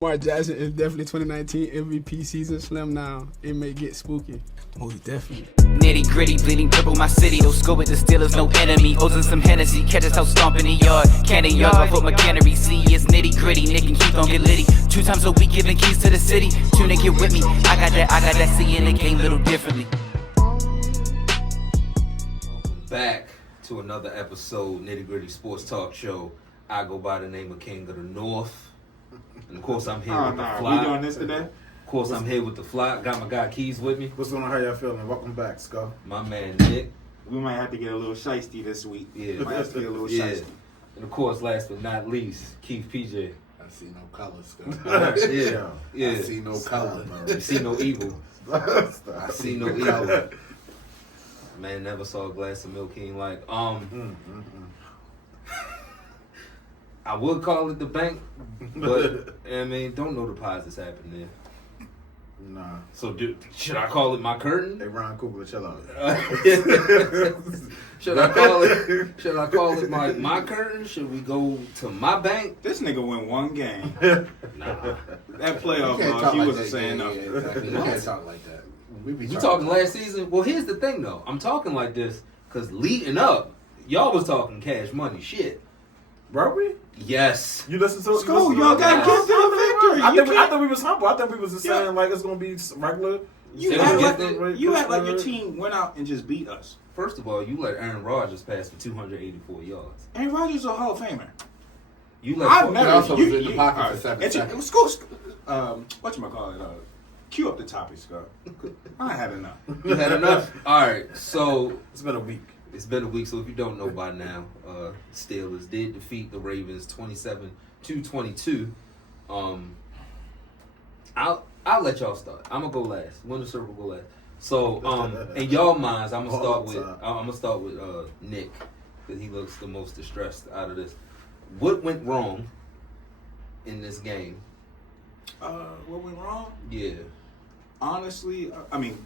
Lamar Jackson is definitely 2019 MVP season. Slim now. It may get spooky. Most definitely. Nitty gritty, bleeding purple, my city. Don't score with the Steelers, no enemy. Ozing some Hennessy, catch us out stomping the yard. Cannon yard, my foot McHenry. See, it's nitty gritty. Nick and Keith don't get litty. 2 times a week, giving keys to the city. Tune and get with me. I got that. Seeing the game little differently. Back to another episode, Nitty Gritty Sports Talk Show. I go by the name of King of the North. And of course, I'm here with the Fly. We doing this today? Of course, I'm here with the Fly. Got my guy Keys with me. What's going on? How y'all feeling? Welcome back, Skull. My man Nick. We might have to get a little shiesty this week. Yeah. Might have to get a little shiesty. And of course, last but not least, Keith PJ. I see no color, Skull. Yeah. I see no color, bro. You see no evil. I see no evil. Man, never saw a glass of milk. He ain't like, I would call it the bank, but I mean, don't know the deposits happened there. Nah. So should I call it my curtain? Hey, Ron Cooper, chill out. Should I call it my curtain? Should we go to my bank? This nigga win one game. Nah. That playoff loss, he wasn't saying nothing. Yeah, exactly. You can't talk like that. We talking last season? Well, here's the thing, though. I'm talking like this because leading up, y'all was talking cash money shit. Were we? Yes. You listen to School, y'all got to get to the victory. I thought we was humble. I thought we was just saying like it's gonna be regular. You act like your team went out and just beat us. First of all, you let Aaron Rodgers pass for 284 yards. Aaron Rodgers is a Hall of Famer. You let I've never. He also was you, in the you, pocket all for right. 7 seconds. It was school. Whatchamacallit? Cue up the topic, Scott. I had enough. You had enough? All right. So It's been a week. it's been a week. So if you don't know by now, Steelers did defeat the Ravens 27-22. I'll let y'all start. I'm gonna go last. Winner circle go last. So in y'all minds, I'm gonna start with Nick because he looks the most distressed out of this. What went wrong in this game? What went wrong? Yeah. Honestly, I mean,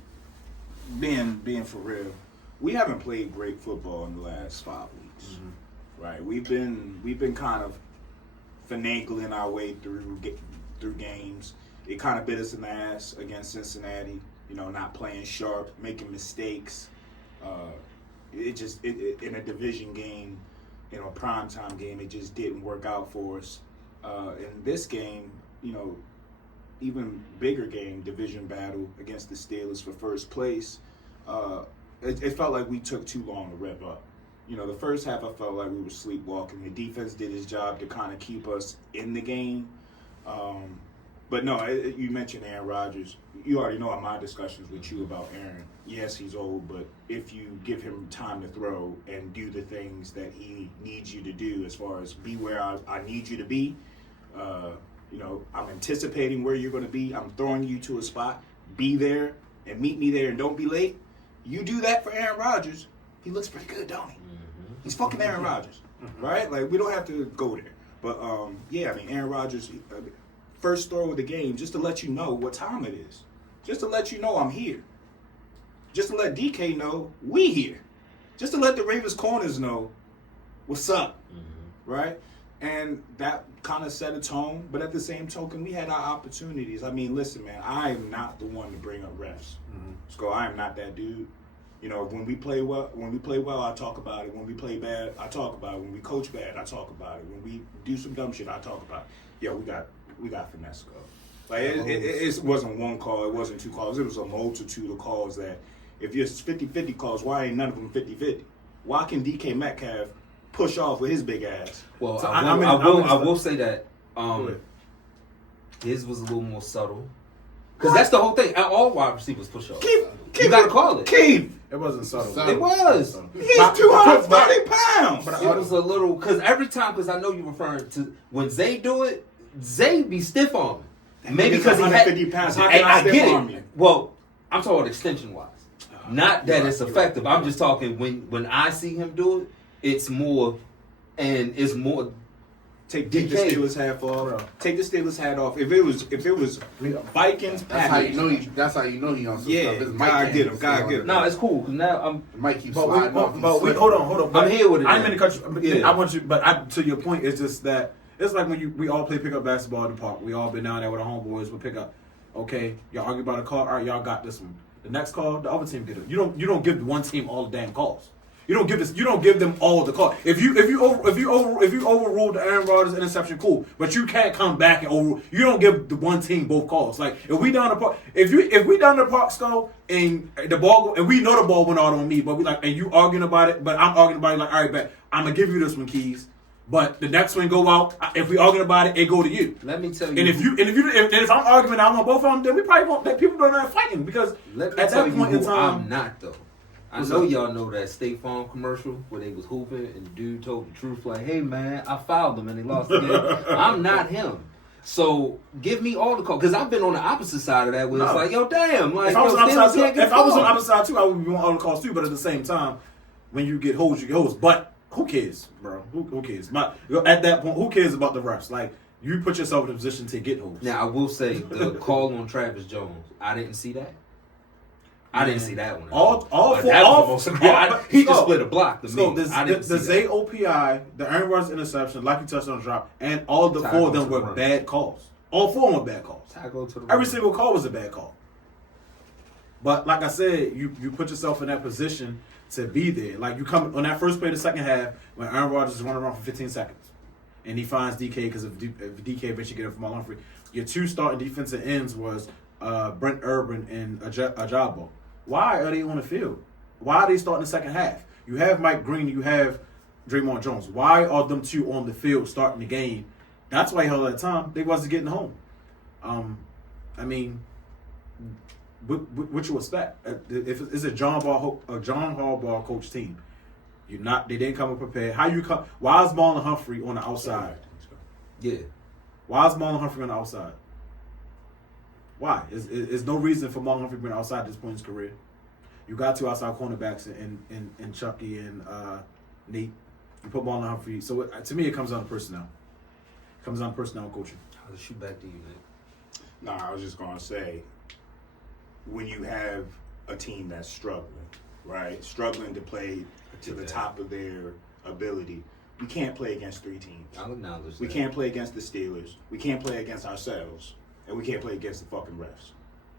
being for real, we haven't played great football in the last 5 weeks. Mm-hmm. Right? We've been kind of finagling our way through games. It kind of bit us in the ass against Cincinnati. You know, not playing sharp, making mistakes. In a division game, you know, a primetime game, it just didn't work out for us. In this game, you know, even bigger game, division battle against the Steelers for first place, it felt like we took too long to rev up. You know, the first half I felt like we were sleepwalking. The defense did its job to kind of keep us in the game. But no, you mentioned Aaron Rodgers. You already know my discussions with you about Aaron. Yes, he's old, but if you give him time to throw and do the things that he needs you to do as far as be where I need you to be, you know, I'm anticipating where you're going to be. I'm throwing you to a spot. Be there and meet me there and don't be late. You do that for Aaron Rodgers, he looks pretty good, don't he? Mm-hmm. He's fucking Aaron Rodgers, right? Like, we don't have to go there. But, yeah, I mean, Aaron Rodgers, first throw of the game, just to let you know what time it is. Just to let you know I'm here. Just to let DK know we here. Just to let the Ravens corners know what's up, right? And that kind of set a tone. But at the same token, we had our opportunities. I mean, listen, man, I am not the one to bring up refs. So I am not that dude. You know, when we play well, I talk about it. When we play bad, I talk about it. When we coach bad, I talk about it. When we do some dumb shit, I talk about it. Yeah, we got finesse calls. Like it wasn't one call, it wasn't two calls. It was a multitude of calls that if it's 50-50 calls, why ain't none of them 50-50? Why can DK Metcalf push off with his big ass? Well, So I will say that his was a little more subtle. Because that's the whole thing. All wide receivers push off. You got to call it. Keith, It wasn't subtle. It was. he's 230 pounds. It was a little, because every time, because I know you're referring to, when Zay do it, Zay be stiff arming. Maybe because he 150 pounds. How can I get stiff arm it. you? Well, I'm talking extension wise. Not that it's effective. I'm just talking when I see him do it, it's more, and it's more. Take the Steelers hat off. Take the Steelers hat off. If it was Vikings, That's how Packers. you know. That's how you know he on some Yeah, stuff. His mic God can't get him. stay God on. get him. No, it's cool. Cause now I'm. The mic keeps But sliding off. hold on. I'm here with it I now. didn't mean to cut you. Yeah. I want you, but to your point, it's just that It's like when we all play pickup basketball in the park. We all been down there with our homeboys. We pick up. Okay, y'all argue about a call. All right, y'all got this one. The next call, the other team get it. You don't give one team all the damn calls. You don't give them all the calls. If you overruled the Aaron Rodgers interception, cool. But you can't come back and you don't give the one team both calls. Like if we down the park, if we down the park, Skull, and the ball and we know the ball went out on me, but we like and you arguing about it, but I'm arguing about it like, all right, bet I'm gonna give you this one, Keys. But the next one go out. If we arguing about it, it go to you. Let me tell you. And if I'm arguing out on both of them, then we probably won't. People don't know fighting because Let me at tell that you point who in time, I'm not though. I know y'all know that State Farm commercial where they was hooping and the dude told the truth like, "Hey man, I fouled them and they lost the game." I'm not him. So give me all the calls because I've been on the opposite side of that where it's like, yo, damn, like if I was on the opposite side too, I would be on all the calls too. But at the same time, when you get hosed, you get hosed. But who cares, bro? Who cares? At that point, who cares about the refs? Like, you put yourself in a position to get hosed. Now, I will say, the call on Travis Jones, I didn't see that. I didn't see that one. He just split a block to me. The Zay OPI, the Aaron Rodgers interception, lucky touchdown drop, and all the four of them were bad calls. All four of them were bad calls. Every single call was a bad call. But like I said, you put yourself in that position to be there. Like you come on that first play of the second half when Aaron Rodgers is running around for 15 seconds. And he finds DK because if DK eventually get it from Humphrey. Your two starting defensive ends was Brent Urban and Ajabo. Why are they on the field? Why are they starting the second half? You have Mike Green, you have Draymond Jones. Why are them two on the field starting the game? That's why hell at the time they wasn't getting home. I mean, what you expect? If it's a John Harbaugh coach team, they didn't come up prepared. How you come? Why is Marlon Humphrey on the outside? Yeah. Why is Marlon Humphrey on the outside? Why? Is no reason for Marlon Humphrey being outside at this point in his career. You got two outside cornerbacks in Chucky and Nate. You put Marlon Humphrey. So to me, it comes down to personnel. It comes down to personnel coaching. I'll shoot back to you, Nick. No, I was just going to say, when you have a team that's struggling, right? Struggling to play to the top of their ability, we can't play against three teams. I'll acknowledge We can't play against the Steelers. We can't play against ourselves. And we can't play against the fucking refs,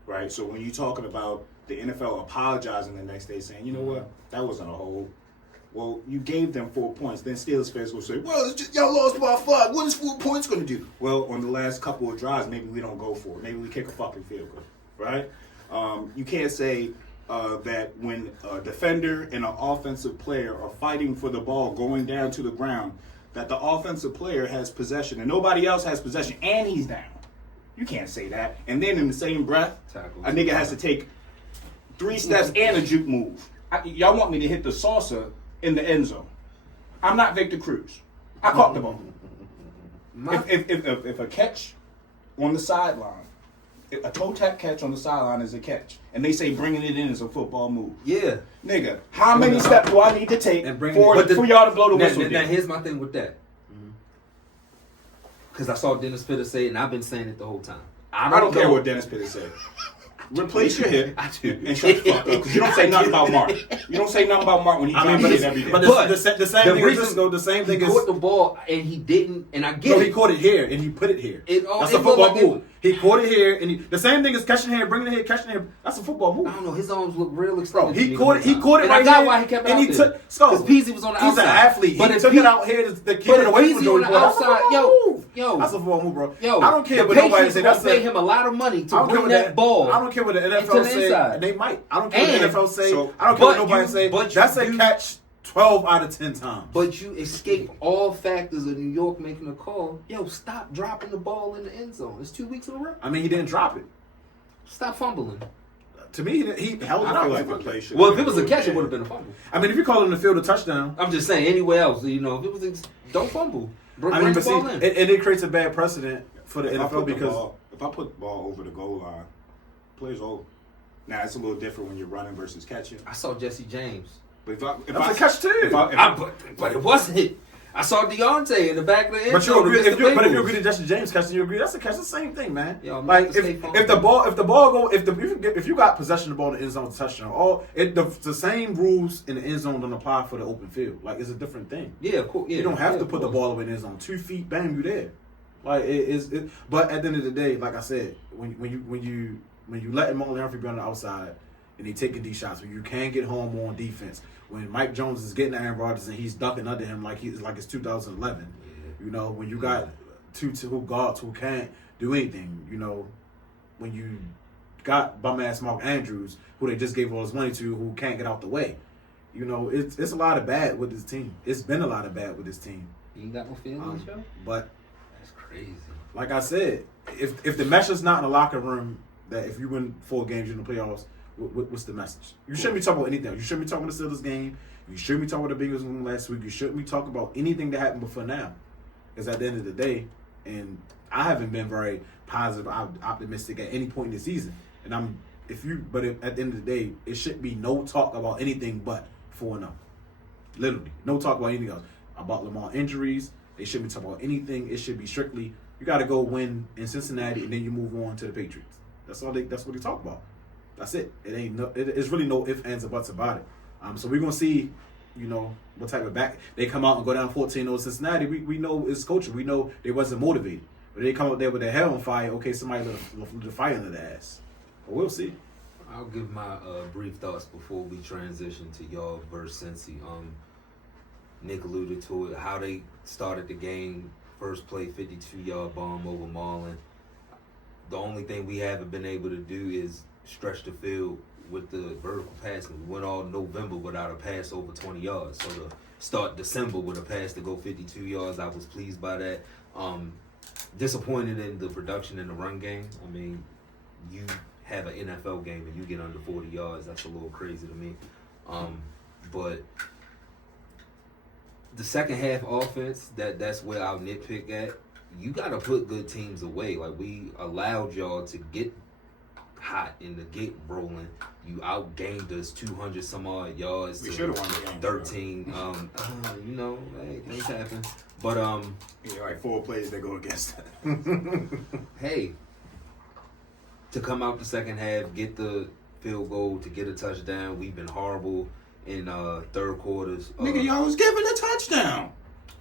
right? So when you're talking about the NFL apologizing the next day saying, you know what, that wasn't a hold. Well, you gave them 4 points. Then Steelers fans will say, well, it's just, y'all lost by 5. What is 4 points going to do? Well, on the last couple of drives, maybe we don't go for it. Maybe we kick a fucking field goal, right? You can't say that when a defender and an offensive player are fighting for the ball going down to the ground, that the offensive player has possession and nobody else has possession and he's down. You can't say that. And then in the same breath, a nigga has to take 3 steps and a juke move. Y'all want me to hit the salsa in the end zone. I'm not Victor Cruz. I caught the ball. If a catch on the sideline, a toe tap catch on the sideline is a catch, and they say bringing it in is a football move. Yeah. Nigga, how many steps do I need to take for y'all to blow the whistle? Now here's my thing with that. Because I saw Dennis Pitta say it, and I've been saying it the whole time. I don't care what Dennis Pitta said. Replace your hip and shut the fuck up. Because you don't say nothing about Mark. You don't say nothing about Mark when he drops it every day. But the same thing is he caught the ball and he didn't, and I get it. No, he caught it here and he put it here. That's a football move. He caught it here and the same thing is catching here, bringing it here, catching it here. That's a football move. I don't know. His arms look real extended. Bro, he caught it right here. I got why he kept it out there. Because Peasy was on the outside. He's an athlete. He took it out here to keep it away from Jordan. That's a football move, bro. Yo, I don't care what nobody say. That's pay him a lot of money to bring that ball. I don't care what the NFL say. They might. I don't care what the NFL say. I don't care what nobody say. That's a catch 12 out of 10 times. But you escape all factors of New York making a call. Yo, stop dropping the ball in the end zone. It's 2 weeks in a row. I mean, he didn't drop it. Stop fumbling. To me, he held it out. Like the play should if it was a catch, it would have been a fumble. I mean, if you call it in the field a touchdown. I'm just saying, anywhere else, if it was don't fumble. Bring the ball in. It creates a bad precedent for the NFL because if I put the ball over the goal line, play's over. Now, it's a little different when you're running versus catching. I saw Jesse James. But if that's a catch too. But it wasn't. I saw Deontay in the back of the end But zone. if you agree to Justin James catching, you agree that's the same thing, man. Yo, like if you got possession of the ball in the end zone touchdown, the same rules in the end zone don't apply for the open field. Like it's a different thing. Yeah, of course. Yeah, you don't have to put the ball over in the end zone. 2 feet, bam, you there. Like but at the end of the day, like I said, when you let Marlon Humphrey be on the outside and they taking these shots, when you can't get home on defense, when Mike Jones is getting Aaron Rodgers and he's ducking under him like it's 2011, you know, when you got two guards who can't do anything, you know, when you got bum ass Mark Andrews who they just gave all his money to who can't get out the way, you know, it's a lot of bad with this team. It's been a lot of bad with this team. You got no feelings, Joe? But that's crazy. Like I said, if the message is not in the locker room that if you win 4 games in the playoffs, what's the message? You shouldn't be talking about anything. You shouldn't be talking about the Steelers game. You shouldn't be talking about the Bengals game last week. You shouldn't be talking about anything that happened before now. Because at the end of the day, and I haven't been very positive, optimistic at any point in the season. And at the end of the day, it should be no talk about anything but 4-0. Literally, no talk about anything else. About Lamar injuries, they shouldn't be talking about anything. It should be strictly you got to go win in Cincinnati and then you move on to the Patriots. That's what they talk about. That's it. It's really no ifs, ands, or buts about it. So we're gonna see, you know, what type of back they come out and go down 14-0 Cincinnati. We know it's coaching. We know they wasn't motivated, but they come up there with their hair on fire. Okay, somebody lit the fire under their ass. But we'll see. I'll give my brief thoughts before we transition to y'all versus Cincy. Nick alluded to it, how they started the game. First play, 52-yard bomb over Marlon. The only thing we haven't been able to do is stretch the field with the vertical passing. We went all November without a pass over 20 yards. So to start December with a pass to go 52 yards, I was pleased by that. Disappointed in the production in the run game. I mean, you have an NFL game and you get under 40 yards. That's a little crazy to me. But the second half offense, that's where I'll nitpick at. You got to put good teams away. Like, we allowed y'all to get hot and to get rolling. You outgained us 200 some odd yards. We should have won the game. 13. You know, hey, things happen. But like 4 plays that go against that. Hey, to come out the second half, get the field goal, to get a touchdown, we've been horrible in third quarters. Nigga, y'all was giving a touchdown.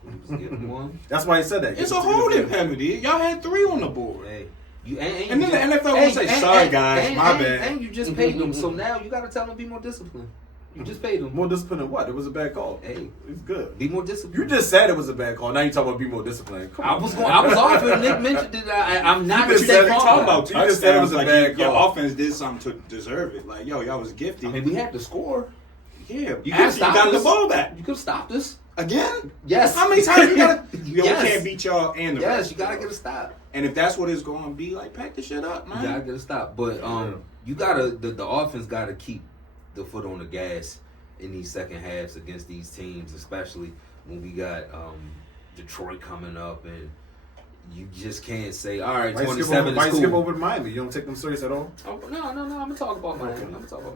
We was getting one. That's why he said that. It's a holding penalty. Y'all had 3 on the board. Hey. And then the NFL will say, sorry guys, my bad. And you just paid them, so now you got to tell them be more disciplined. You just paid them. More disciplined than what? It was a bad call. Hey, it's good. Be more disciplined. You just said it was a bad call. Now you talking about be more disciplined. I was off and Nick mentioned it. I'm not you saying talking about you just said it was a bad call. Your offense did something to deserve it. Like, y'all was gifted. I mean, we had to score. Yeah, you got the ball back. You could have stopped us. Again? Yes. How many times you gotta? You can't beat y'all and the rest. You gotta get a stop. And if that's what it's gonna be, like, pack the shit up, man. You gotta get a stop. But you gotta the offense gotta keep the foot on the gas in these second halves against these teams, especially when we got Detroit coming up, and you just can't say, all right, 27 is cool. Why skip over to Miami? You don't take them serious at all? Oh, no. I'm gonna talk about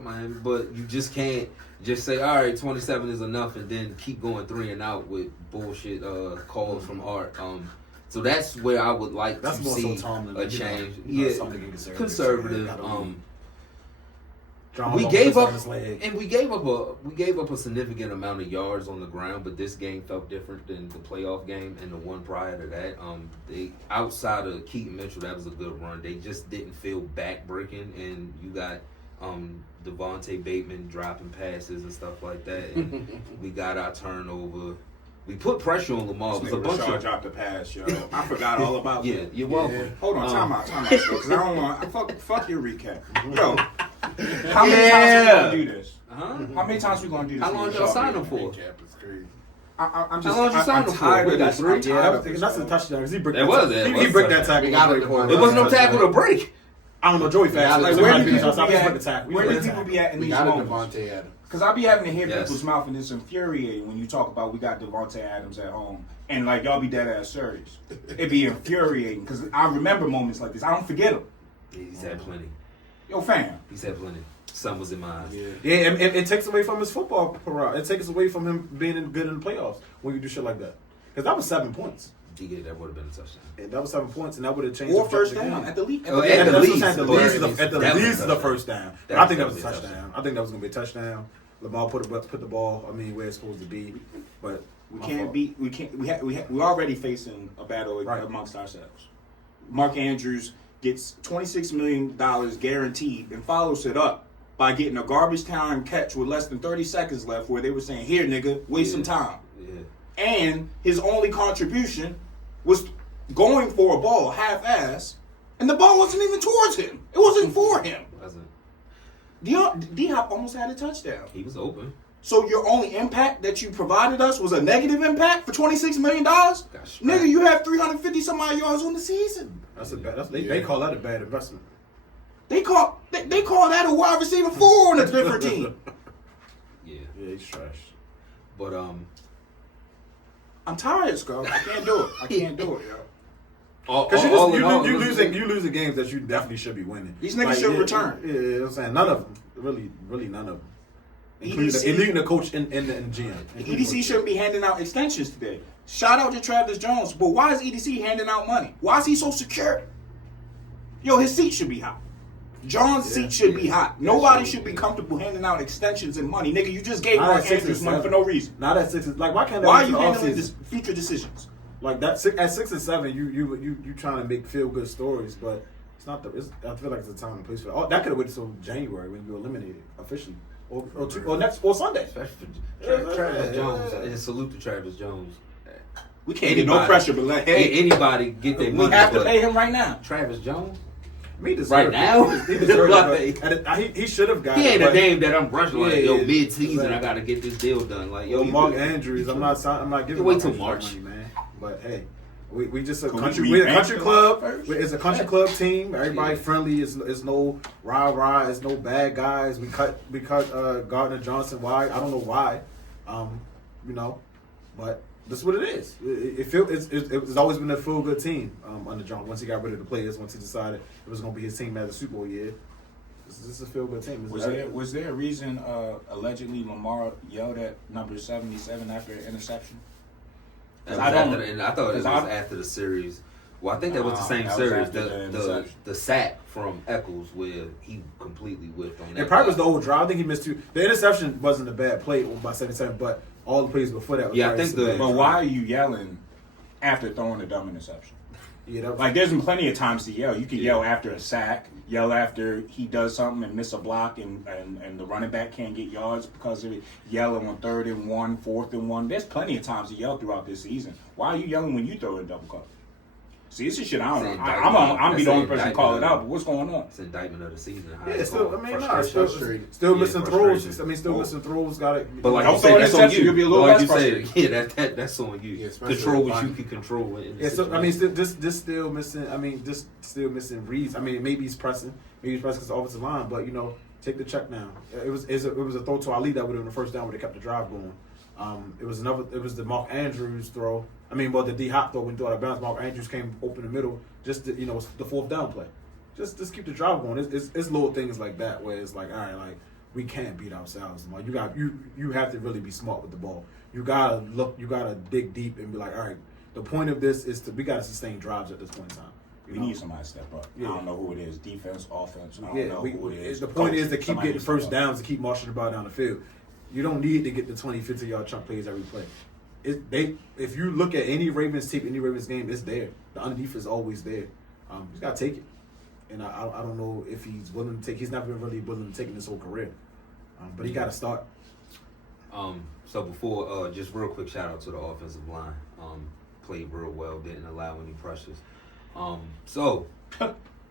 Miami. But you just can't just say, all right, 27 is enough, and then keep going 3 and out with bullshit calls from Art. So that's where I would like to see a change. Yeah, conservative. We gave up a significant amount of yards on the ground, but this game felt different than the playoff game and the one prior to that. They outside of Keaton Mitchell, that was a good run. They just didn't feel backbreaking, and you got Devontae Bateman dropping passes and stuff like that. And we got our turnover. We put pressure on Lamar. It was a bunch of dropped the pass, yo. I forgot all about that. Yeah, you're welcome. Yeah. Hold on, time out, because I don't want. Fuck your recap, yo. How many times we gonna do this? How many times we gonna do this? How long y'all sign him for? Recap is crazy. I'm just. How long you signed him for? Tired of this. I'm tired. That's a touchdown. He broke He broke that tackle. It wasn't no tackle to break. I don't know, Joey fast. Like, where do people be at in these moments? Devontae Adams. Because I be having to hear people's mouth, and it's infuriating when you talk about we got Devontae Adams at home, and like y'all be dead ass serious. It be infuriating because I remember moments like this. I don't forget them. He's had plenty. Yo, fam. He's had plenty. Sun was in my eyes. Yeah, it takes away from his football parade. It takes away from him being good in the playoffs when you do shit like that. Because that was 7 points. Yeah, that would have been a touchdown. And that was 7 points, and that would have changed. Or first the down game. at the least. At the least the first down. That I think that was was a definitely touchdown. I think that was going to be a touchdown. Lamar put the ball, where it's supposed to be. But we're already facing a battle amongst ourselves. Mark Andrews gets $26 million guaranteed and follows it up by getting a garbage time catch with less than 30 seconds left where they were saying, here, nigga, waste some time. Yeah. And his only contribution was going for a ball half-ass, and the ball wasn't even towards him. It wasn't for him. It wasn't. D-Hop almost had a touchdown. He was open. So your only impact that you provided us was a negative impact for $26 million? Nigga, you have 350 some odd yards on the season. They call that a bad investment. They call that a wide receiver 4 on a different team. Yeah, he's trash. But I'm tired, Scott. I can't do it, yo. Because you losing games that you definitely should be winning. These niggas should return. Yeah, you know what I'm saying? None of them. Really none of them. Including the coach and GM. EDC shouldn't be handing out extensions today. Shout out to Travis Jones, but why is EDC handing out money? Why is he so secure? Yo, his seat should be hot. John's seat should be hot. Nobody should be comfortable handing out extensions and money. Nigga, you just gave Mark Andrews money for no reason. Not at 6. Like, why are you handling future decisions? Like that at 6 and 7, you trying to make feel good stories, but it's not I feel like it's the time and place for that. That could have waited till January when you eliminated officially, or Sunday. Travis Jones. And salute to Travis Jones. We can't get no pressure, but let anybody get their money. We have to pay him right now. Travis Jones. Right now, he deserves it. He should have got. He ain't a name that I'm rushing like, yo, mid-season, exactly. I gotta get this deal done. Like, yo, Mark Andrews, I'm not giving. Wait till March, money, man. But hey, we just a country. We're a country club. It's a country club team. Everybody friendly. It's no rah. It's no bad guys. We cut Gardner Johnson. Why? I don't know why. But that's what it is. It's always been a feel good team under John. Once he got rid of the players, once he decided it was going to be his team at the Super Bowl year, this is a feel good team. Was there a reason allegedly Lamar yelled at number 77 after an interception? I thought it was after the series. Well, I think that was the same series. The sack from Eccles where he completely whipped on that. It probably was the old drive. I think he missed 2. The interception wasn't a bad play by 77, but all the plays before that was But why are you yelling after throwing a dumb interception? Yeah, there's been plenty of times to yell. You can yell after a sack, yell after he does something and miss a block and the running back can't get yards because of it. Yelling on 3rd and 1, 4th and 1. There's plenty of times to yell throughout this season. Why are you yelling when you throw a double cover? See, this is shit I don't know. I'm the only person to call it out, but what's going on? It's indictment of the season. Still missing throws. Still missing throws. Got it. But like you said, that's on you. You'll be a little less frustrated. Yeah, that's on you. Yeah, control what you can control. Still missing. Still missing reads. Maybe he's pressing. Maybe he's pressing because the offensive line. But take the check now. It was a throw to Ali that would have been the first down. Would have kept the drive going. It was the Mark Andrews throw. The D-Hop throw when he threw out of bounds. Mark Andrews came open the middle. Just to, the 4th down play. Just keep the drive going. It's little things like that where it's like, all right, like we can't beat ourselves. Like you have to really be smart with the ball. You gotta dig deep and be like, all right. The point of this is we gotta sustain drives at this point in time. We need somebody to step up. Yeah. I don't know who it is. Defense, offense. I don't know who it is. The point is to keep getting first downs, to keep marching the ball down the field. You don't need to get the 20, 50-yard chunk plays every play. If you look at any Ravens tape, any Ravens game, it's there. The underneath is always there. He's got to take it. And I don't know if he's willing to take. He's never been really willing to take in his whole career. But he got to start. So before, just real quick shout out to the offensive line. Played real well, didn't allow any pressures.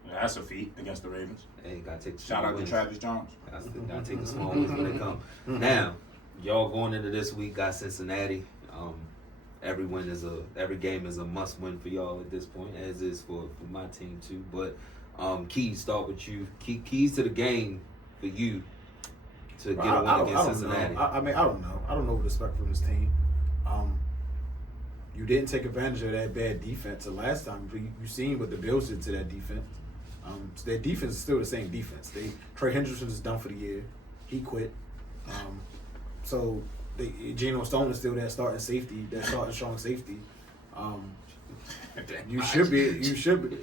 That's a feat against the Ravens. Hey, gotta take the shout out to Travis Jones. Gotta take the small wins when they come. Now, y'all going into this week got Cincinnati. Every game is a must win for y'all at this point, as is for my team too. But Keys, start with you. Keys to the game for you to get a win against Cincinnati. I don't know. I don't know what to expect from this team. You didn't take advantage of that bad defense the last time. You seen what the Bills did to that defense. Their defense is still the same defense. Trey Hendrickson is done for the year. He quit. Geno Stone is still that starting strong safety. You should be.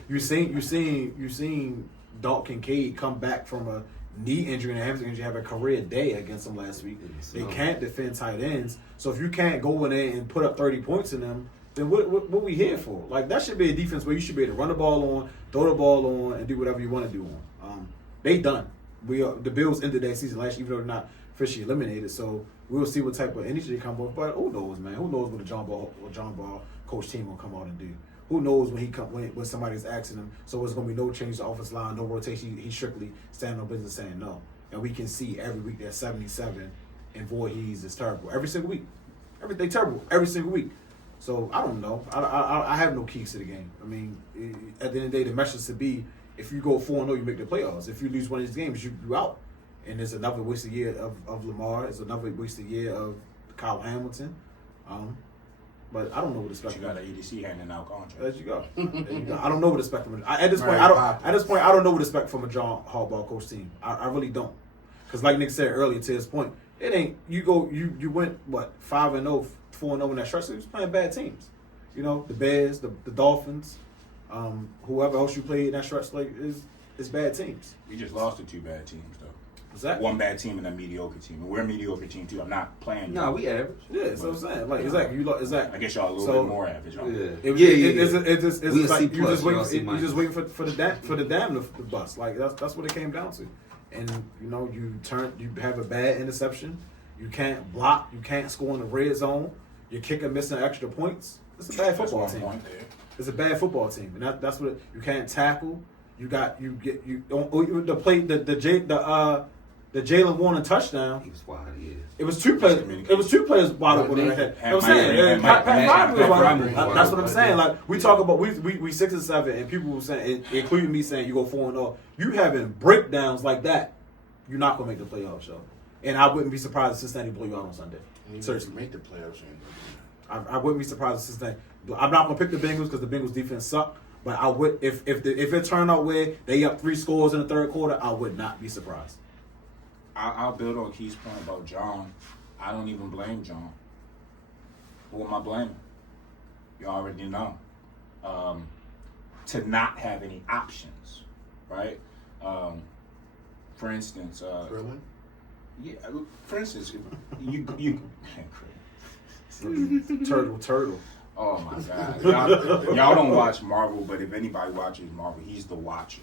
You seen Dalton Kincaid come back from a knee injury and a hamstring injury, have a career day against them last week. They can't defend tight ends. So if you can't go in there and put up 30 points in them, then what we here for? Like, that should be a defense where you should be able to run the ball on, throw the ball on, and do whatever you want to do on. They done. The Bills ended that season last year, even though they're not officially eliminated. So we'll see what type of energy they come up. But who knows, man? Who knows what the John Ball coach team will come out and do? Who knows when somebody's asking him? So there's going to be no change to offensive line, no rotation. He's strictly standing on business saying no. And we can see every week that 77 and Voorhees is terrible every single week. They terrible every single week. So I don't know. I have no keys to the game. I mean, at the end of the day, the message should be: if you go 4-0, you make the playoffs. If you lose one of these games, you out. And there's another wasted year of Lamar. It's another wasted year of Kyle Hamilton. But I don't know what the spectrum. You got an EDC handing out contracts. There you go. I don't know what the spectrum. At this point, I don't know what the spec from a John Harbaugh coach team. I really don't. Because like Nick said earlier, to his point, it ain't you went what 5-0, 4-0 in that stretch. So you was playing bad teams. You know, the Bears, the Dolphins, whoever else you played in that stretch, like is bad teams. We just lost to 2 bad teams though. Exactly. One bad team and a mediocre team, and we're a mediocre team too. I'm not playing. No, we average. Yeah, that's what I'm saying. Like exactly, I guess y'all a little bit more average. It's like you just waiting for the dam to bust. Like that's what it came down to. And you have a bad interception. You can't block. You can't score in the red zone. Your kicker missing extra points. It's a bad football team. It's a bad football team, and that's what you can't tackle. The Jalen Warren touchdown. He was wild. Yeah. It was 2 players. It was 2 players wide open in the head. I'm saying that's what I'm saying. Like we talk about we 6 and 7, and people were saying, including me, saying you go 4-0. You having breakdowns like that, you're not gonna make the playoffs, show. And I wouldn't be surprised if Cincinnati blew you out on Sunday. Seriously, make the playoffs. I wouldn't be surprised if Cincinnati. I'm not gonna pick the Bengals because the Bengals defense suck. But I would if it turned out where they up 3 scores in the third quarter, I would not be surprised. I'll build on Keith's point about John. I don't even blame John. Who am I blaming? You already know. To not have any options, right? For instance, yeah. For instance, you turtle. Oh my God! Y'all don't watch Marvel, but if anybody watches Marvel, he's the watcher.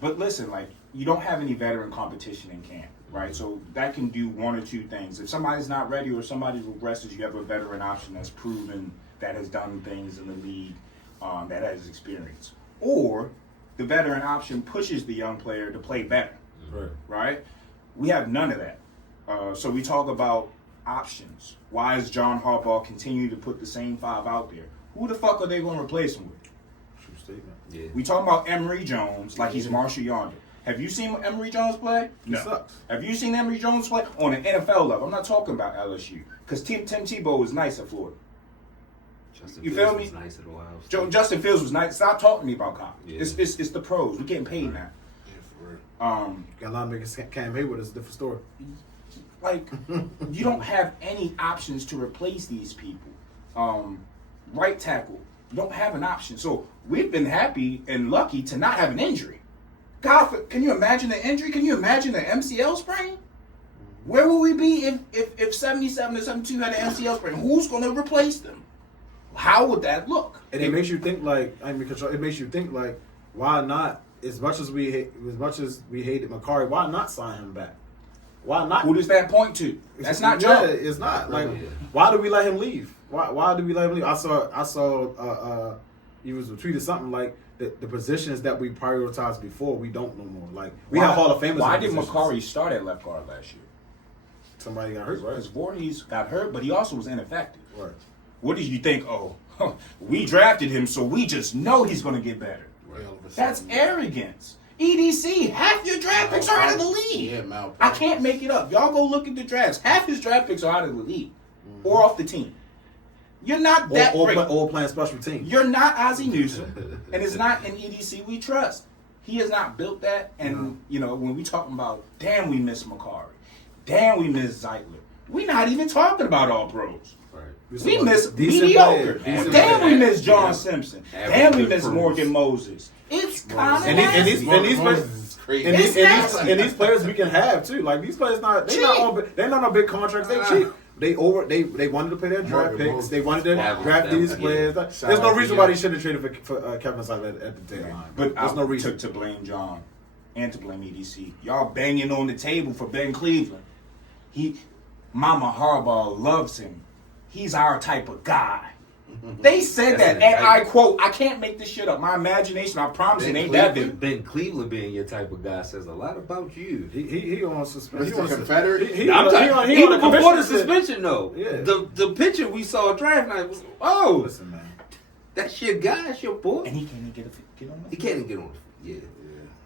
But listen, like, you don't have any veteran competition in camp, right? So that can do one or two things. If somebody's not ready or somebody's regresses, you have a veteran option that's proven, that has done things in the league, that has experience. Or the veteran option pushes the young player to play better, right? We have none of that. So we talk about options. Why is John Harbaugh continue to put the same 5 out there? Who the fuck are they going to replace him with? Yeah. We talking about Emory Jones like he's Marshall Yonder. Have you seen Emory Jones play? No. He sucks. Have you seen Emory Jones play on an NFL level? I'm not talking about LSU because Tim Tebow was nice at Florida. You feel me? Nice at Ohio. Justin Fields was nice. Stop talking to me about college. Yeah. It's the pros. We're getting paid now. Yeah, for real. Got a lot of niggas Cam Hayward is a different story. Like, you don't have any options to replace these people. Right tackle, you don't have an option. So we've been happy and lucky to not have an injury. God, can you imagine the injury? Can you imagine the MCL sprain? Where will we be if 77 or 72 had an MCL sprain? Who's going to replace them? How would that look? And it makes you think like, why not? As much as we hated McCarry, why not sign him back? Why not? Who does that point to? That's not Joe. Yeah, it's not. Like, why do we let him leave? Why do we let him leave? I saw he was tweeted something like the positions that we prioritized before, we don't no more. Like, we have Hall of Famers. Why did McCarry start at left guard last year? Somebody got hurt, right? Because Voorhees got hurt, but he also was ineffective. Right. What did you think? Oh, we drafted him, so we just know he's going to get better. That's arrogance. EDC, half your draft picks are out of the league. Yeah, I can't make it up. Y'all go look at the drafts. Half his draft picks are out of the league or off the team. You're not that great. Or playing special teams. You're not Ozzie Newsome, and it's not an EDC we trust. He has not built that, and when we talking about, damn, we miss McCarry, damn, we miss Zeitler. We're not even talking about all pros. Right. We miss Decent mediocre. players. Damn, we miss John Simpson. Average Damn, we good miss pros. Morgan Moses. It's kind of And these Moses is crazy. and these players we can have too. Like these players they're not on big contracts. They cheap. They wanted to play their draft Morgan picks. They wanted Moses. to draft these players. There's no reason why they shouldn't have traded for Kevin Sutton at the deadline. But there's no reason to blame John and to blame EDC. Y'all banging on the table for Ben Cleveland. Mama Harbaugh loves him. He's our type of guy. They said that, and I quote, I can't make this shit up. My imagination, I promise it ain't that big. Ben Cleveland being your type of guy says a lot about you. He on suspension. He Mr. Confederate. He I'm on talking he on even the before the commissioner suspension though. Yeah. The picture we saw draft night was Listen, man. that's your guy, that's your boy. And he can't even get on He that. can't even get on. Yeah.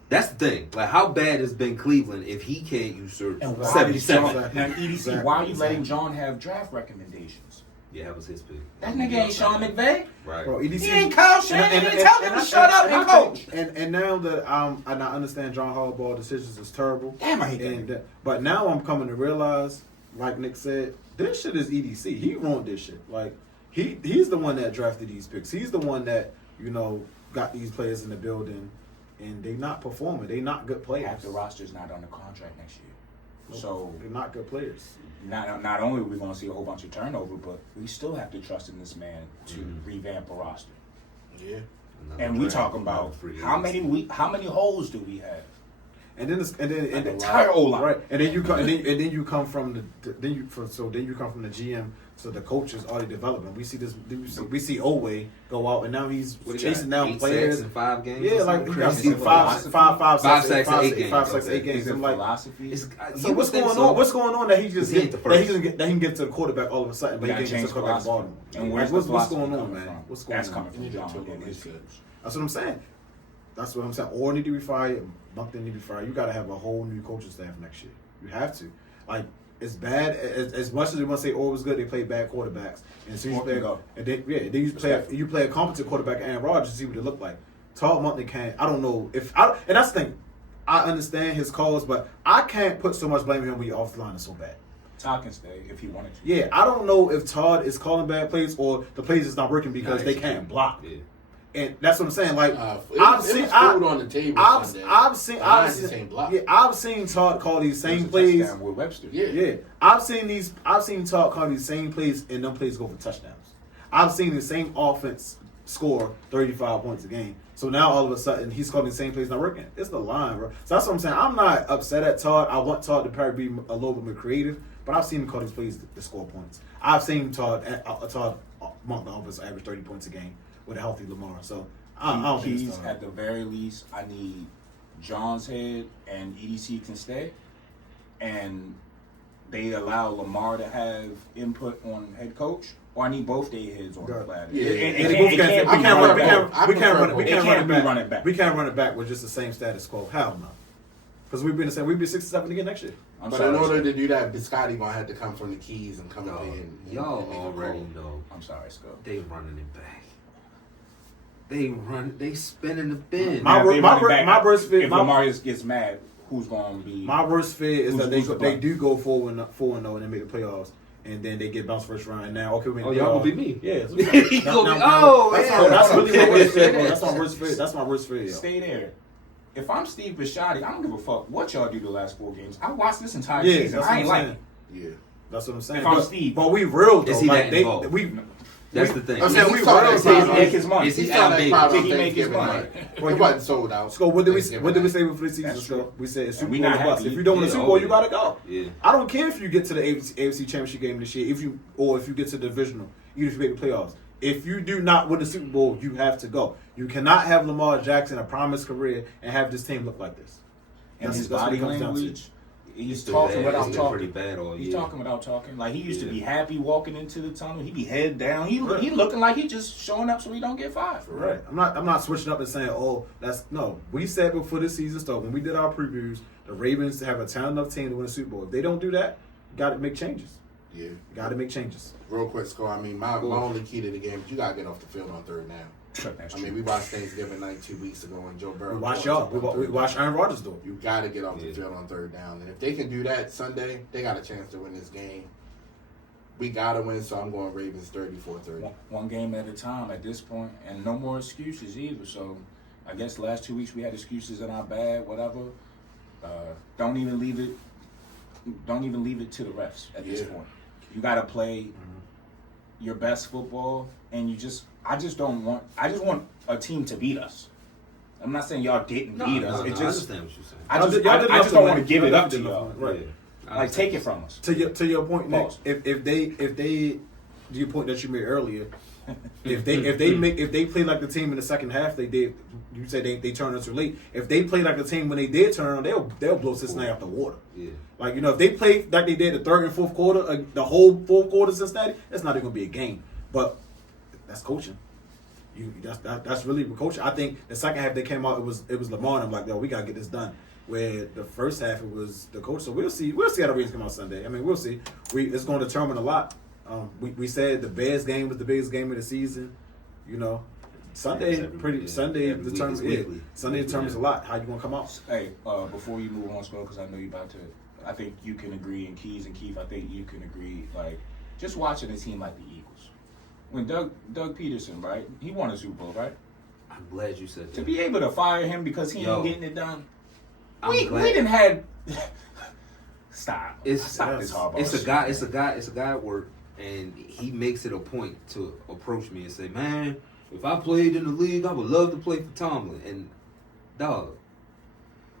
That's the thing. Like, how bad is Ben Cleveland if he can't usurp And why 77? Now, EDC, why are you letting John have draft recommendations? Yeah, that was his pick. That nigga ain't Sean McVay. Right. Bro, EDC, He ain't Kyle Shanahan. He tell him to shut up and coach. And now that and I understand John Harbaugh decisions is terrible. Damn, I hate that. But now I'm coming to realize, like Nick said, this shit is EDC. He wrote this shit. Like he's the one that drafted these picks. He's the one that got these players in the building, and they not performing. They not good players. Half the roster's not under contract next year. Nope. So they're not good players. not only are we going to see a whole bunch of turnover, but we still have to trust in this man to revamp a roster. Yeah. And we talking about how many holes do we have? And then The entire O-line. right, and then you come and then you come from the GM to the coaches already development. We see this. We see Oway go out, and now he's chasing down players in 5 games. Yeah, like he got Crazy. 5 sacks, 8 games. Is it I'm like, philosophy? so what's going on? What's going on that he just He hit ain't the that he first. can get to the quarterback all of a sudden, but he gotta can't get to change the quarterback philosophy. bottom. And Like, where's what's the going philosophy on, coming man? from? What's going That's on? coming You from need to John talk and about his research. That's what I'm saying. That's what I'm saying. Or need to be fired. Buckner need to be fired. You got to have a whole new coaching staff next year. You have to. Like, it's bad as much as they want to say Orr was good. They play bad quarterbacks, and as soon as you play, and then you play a competent quarterback, Aaron Rodgers, see what it look like. Todd Monken can't. I don't know and that's the thing. I understand his calls, but I can't put so much blame on him when your offensive line is so bad. Todd can stay if he wanted to. Yeah, I don't know if Todd is calling bad plays or the plays is not working because they can't block. Yeah. And that's what I'm saying. Like It was food on the table. I've seen Todd call these same plays. Touchdown with Webster. Yeah, I've seen Todd call these same plays, and them plays go for touchdowns. I've seen the same offense score 35 points a game. So now all of a sudden he's calling the same plays not working. It's the line, bro. So that's what I'm saying. I'm not upset at Todd. I want Todd to probably be a little bit more creative, but I've seen him call these plays to score points. I've seen Todd month the offense average 30 points a game with a healthy Lamar. So I don't think it's Todd. At the very least, I need John's head and EDC can stay, and they allow Lamar to have input on head coach, or I need both their heads on the platter. Yeah. We can't run it back. We We can't run it back with just the same status quo. Hell no. Because we've been the same. We'll be 6-7 again next year. But in order to do that, Biscotti gonna have to come from the keys and come up in. Y'all already know. I'm sorry, Scott. They running it back. They spinning the bin. My worst fear. If Lamar gets mad, who's going to be? My worst fear is that they the do go 4-0 and they make the playoffs, and then they get bounced first round. And now, okay, y'all gonna be me. Yeah. That's That's really my worst fear. Bro. That's my worst fear. That's my worst fear. Yo. Stay there. If I'm Steve Bisciotti, I don't give a fuck what y'all do the last 4 games. I watched this entire Yeah, season. that's I ain't what I'm like saying. it. Yeah. That's what I'm saying. If I'm Steve. But we real though. Is he like that involved? That's the thing. I'm saying we He's talking real. about Did he make his money? Is he He saw that outdated? crowd Did on he make his Thanksgiving money? night. It wasn't sold out. So what did we Thanksgiving say night. before the season? That's true. We said it's Super we Bowl not or bust. happy. If you don't win the Yeah, Super Bowl, oh, you gotta go. Yeah. I don't care if you get to the AFC Championship game this year, if you get to the divisional, even if you make the playoffs. If you do not win the Super Bowl, you have to go. You cannot have Lamar Jackson a promised career and have this team look like this. And his That's what body it comes down to. language, he's It's been talking bad. without It's been pretty talking. bad all He's year. talking without talking. Like he used to be happy walking into the tunnel. He be head down. He Right. looking like he just showing up so he don't get fired. Right. I'm not switching up and saying, oh, that's no. We said before the season started, when we did our previews, the Ravens have a talented enough team to win a Super Bowl. If they don't do that, you got to make changes. Yeah. Got to make changes. Real quick score. I mean, my only key to the game is you gotta get off the field on third down. That's I mean, we watched Thanksgiving night 2 weeks ago, and Joe Burrow. We watch y'all. We watch Aaron Rodgers do it. You got to get off the field on third down. And if they can do that Sunday, they got a chance to win this game. We got to win, so I'm going Ravens 34-30. One game at a time at this point, and no more excuses either. So I guess the last 2 weeks we had excuses in our bag, whatever. Don't even leave it to the refs at this point. You got to play your best football, and I just want a team to beat us. I'm not saying y'all didn't beat us. I understand what you're saying. I just don't want to give it up to y'all. Right. Like, take it from us. To your point, Nick, Pause. if they to your point that you made earlier, if they play like the team in the second half they did, you say they turned us too late. If they play like the team when they did turn on, they'll blow Cincinnati out the water. Yeah. Like, if they play like they did the third and fourth quarter, the whole fourth quarter of Cincinnati, that's not even gonna be a game. But that's coaching. That's really coaching. I think the second half they came out, it was Lamar, and I'm like, yo, we gotta get this done. Where the first half it was the coach. So we'll see how the Ravens come out Sunday. I mean, we'll see. It's going to determine a lot. We said the Bears game was the biggest game of the season. Sunday determines a lot. How you gonna come out? Hey, before you move on, because I know you about to. I think you can agree, and Keith, I think you can agree. Like, just watching a team like the Eagles, when Doug Peterson, right? He won a Super Bowl, right? I'm glad you said that. To be able to fire him because he ain't getting it done. We glad. didn't have. Stop this Harbaugh. It's a guy at work, and he makes it a point to approach me and say, "Man, if I played in the league, I would love to play for Tomlin." And dog,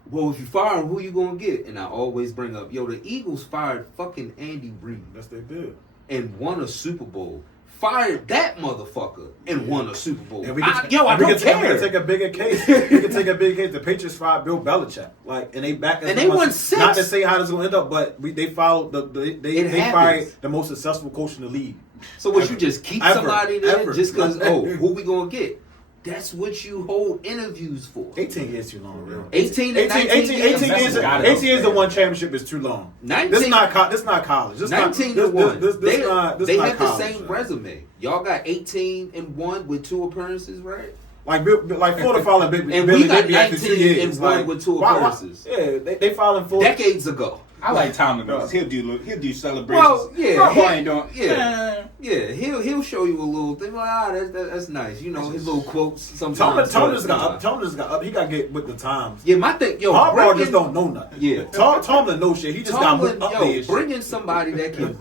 well, if you fire him, who you gonna get? And I always bring up, the Eagles fired fucking Andy Reid. Yes, they did. And won a Super Bowl. Fired that motherfucker and won a Super Bowl. And I don't care. We can take a bigger case. The Patriots fired Bill Belichick, and they won 6. Not to say how this is gonna end up, but they followed they fired the most successful coach in the league. So would you just keep somebody there just because? Who we gonna get? That's what you hold interviews for. 18 years too long, bro. 18 years. 18 years to one championship is too long. 19, this is not college. This 19 to 1. They have college, the same resume. Y'all got 18-1 with 2 appearances, right? Like Florida following Big and Billy we got after 2 years. 19-1 with 2 appearances. Yeah, they filing for decades ago. I like Tomlin though. He'll do celebrations. Well, yeah, he'll show you a little thing. Like, that's nice. His little quotes. Sometimes Tomlin just got up. He got to get with the times. Yeah, my thing. Harbaugh just don't know nothing. Yeah, Tomlin knows shit. He just got moved up there. Bring in somebody that can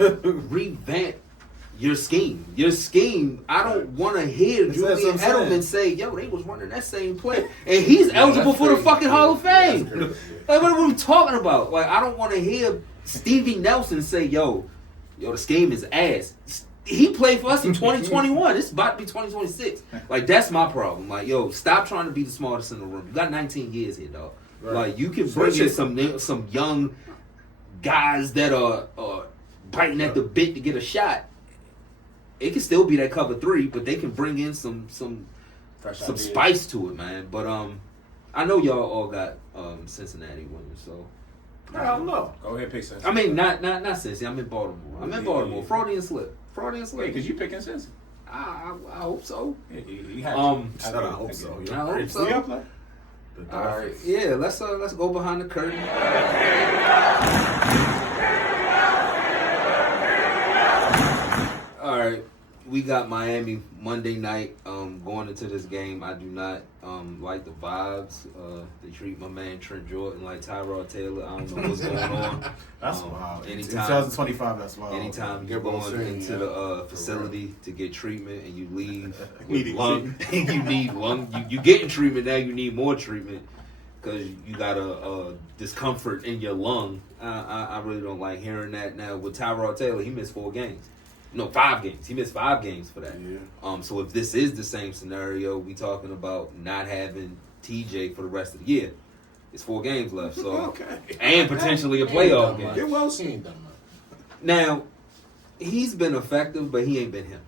revamp your scheme. I don't want to hear Julian Edelman say, they was running that same play. And he's eligible for the fucking Hall of Fame. Like, what are we talking about? Like, I don't want to hear Stevie Nelson say, the scheme is ass. He played for us in 2021. It's about to be 2026. Like, that's my problem. Like, stop trying to be the smartest in the room. You got 19 years here, dog. Right. Like, you can bring in some young guys that are biting at the bit to get a shot. It can still be that cover 3, but they can bring in some spice to it, man. But I know y'all all got Cincinnati winning, so I don't know. Go ahead, pick Cincinnati. I mean, not Cincinnati. I'm in Baltimore. Freudian slip. Because you picking Cincinnati. I hope so. I hope so. I hope so. All right, yeah. Let's go behind the curtain. All right. We got Miami Monday night going into this game. I do not like the vibes. They treat my man Trent Jordan like Tyrod Taylor. I don't know what's going on. That's wild. Anytime, 2025, that's wild. Anytime you're going into the facility to get treatment and you leave with lung, you need lung. You getting treatment now. You need more treatment because you got a discomfort in your lung. I really don't like hearing that. Now with Tyrod Taylor, he missed 4 games. No, 5 games. He missed 5 games for that. Yeah. So if this is the same scenario, we talking about not having TJ for the rest of the year. It's 4 games left, so and potentially a playoff game. Get well seen, though. Now, he's been effective, but he ain't been him.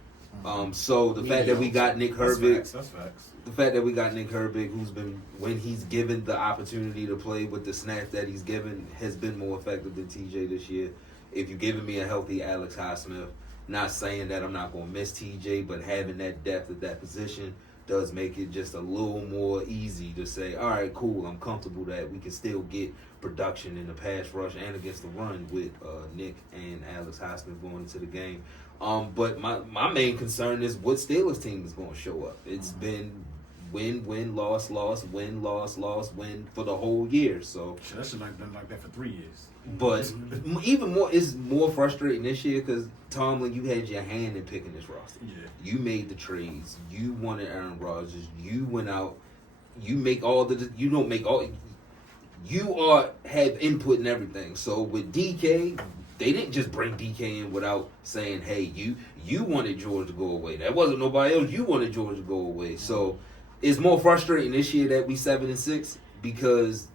So the fact that we got Nick Herbig, that's facts. The fact that we got Nick Herbig, who's been, when he's given the opportunity to play with the snaps that he's given, has been more effective than TJ this year. If you're giving me a healthy Alex Highsmith. Not saying that I'm not going to miss TJ, but having that depth at that position does make it just a little more easy to say, all right, cool, I'm comfortable that we can still get production in the pass rush and against the run with Nick and Alex Highsmith going into the game. But my main concern is what Steelers team is going to show up. It's been win, loss, win, loss, win for the whole year. So that should have been like that for 3 years. But even more, it's more frustrating this year because Tomlin, you had your hand in picking this roster. Yeah. You made the trades. You wanted Aaron Rodgers. You went out. You make all the. You don't make all. You have input in everything. So with DK, they didn't just bring DK in without saying, "Hey, you wanted George to go away." That wasn't nobody else. You wanted George to go away. So it's more frustrating this year that we 7-6 because.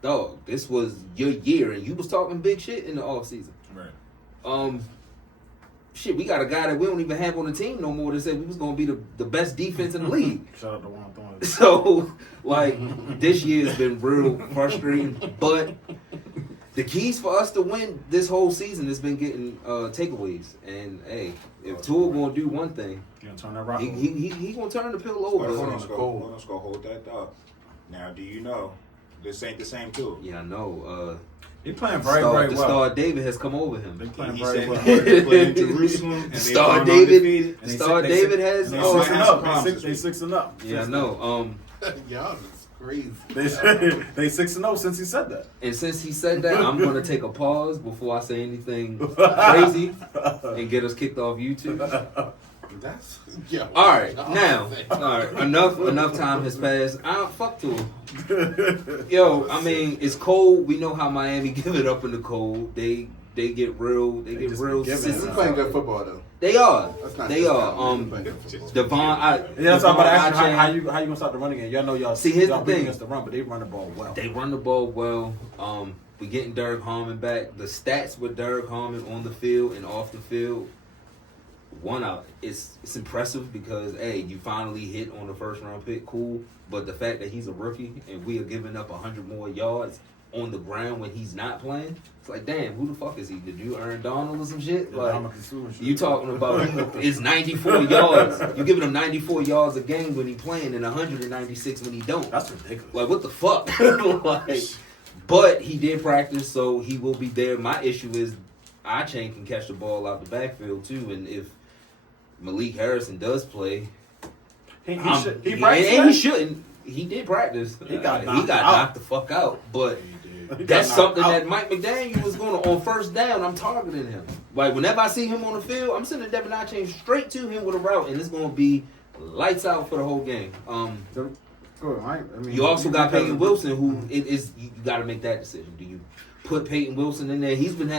Dog, this was your year, and you was talking big shit in the offseason. Right. Shit, we got a guy that we don't even have on the team no more that said we was going to be the best defense in the league. Shout out to Juan Thorne. So, like, this year has been real frustrating, but the keys for us to win this whole season has been getting takeaways. And, hey, if Tua going to do one thing, you gonna turn that rock he going to turn the pill over. Let's go hold that thought. Now, do you know? This ain't the same Tua. Yeah, I know. They playing very well. The star David has come over him. They playing very well. They play in Jerusalem. And Star David. Star David has. They 6-0. They 6-0. Yeah, I know. Y'all is crazy. They 6-0 since he said that. And since he said that, I'm gonna take a pause before I say anything crazy and get us kicked off YouTube. That's all right. Now, enough time has passed. Fuck to him. Yo, I mean, it's cold. We know how Miami give it up in the cold. They get real. They get real. They're playing good football though. They are. They are. Devon. That's all about asking how you gonna stop the running game. Y'all know y'all see. Here's y'all the thing. Against the run, but they run the ball well. They run the ball well. We getting Derek Harmon back. The stats with Derek Harmon on the field and off the field. One out, it's impressive because you finally hit on the first round pick, cool. But the fact that he's a rookie and we are giving up 100 more yards on the ground when he's not playing, it's like, damn, who the fuck is he? Did you Aaron Donald or some shit? Like, you talking about it's 94 yards? You giving him 94 yards a game when he playing and 196 when he don't? That's ridiculous. Like, what the fuck? But he did practice, so he will be there. My issue is Achane can catch the ball out the backfield too, and if Malik Harrison does play, he shouldn't. He did practice. He got knocked the fuck out. But that's something that Mike McDaniel was going to, on first down, I'm targeting him. Like, whenever I see him on the field, I'm sending Devin Achane straight to him with a route, and it's going to be lights out for the whole game. You also got Peyton Wilson, who you got to make that decision. Do you put Peyton Wilson in there? He's been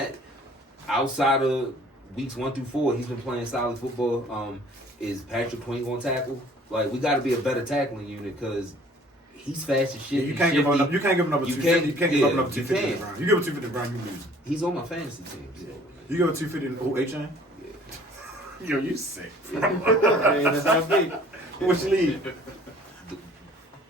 outside of weeks 1 through 4, he's been playing solid football. Is Patrick Queen going to tackle? Like, we got to be a better tackling unit because he's fast as shit. You can't give him up. You can't give him up. You can't give him up 250 to the ground. You give him 250 the ground, you lose. He's on my fantasy team. So. You give him 250 H-Chain? Yeah. Yo, you sick. That's how it be. Which league?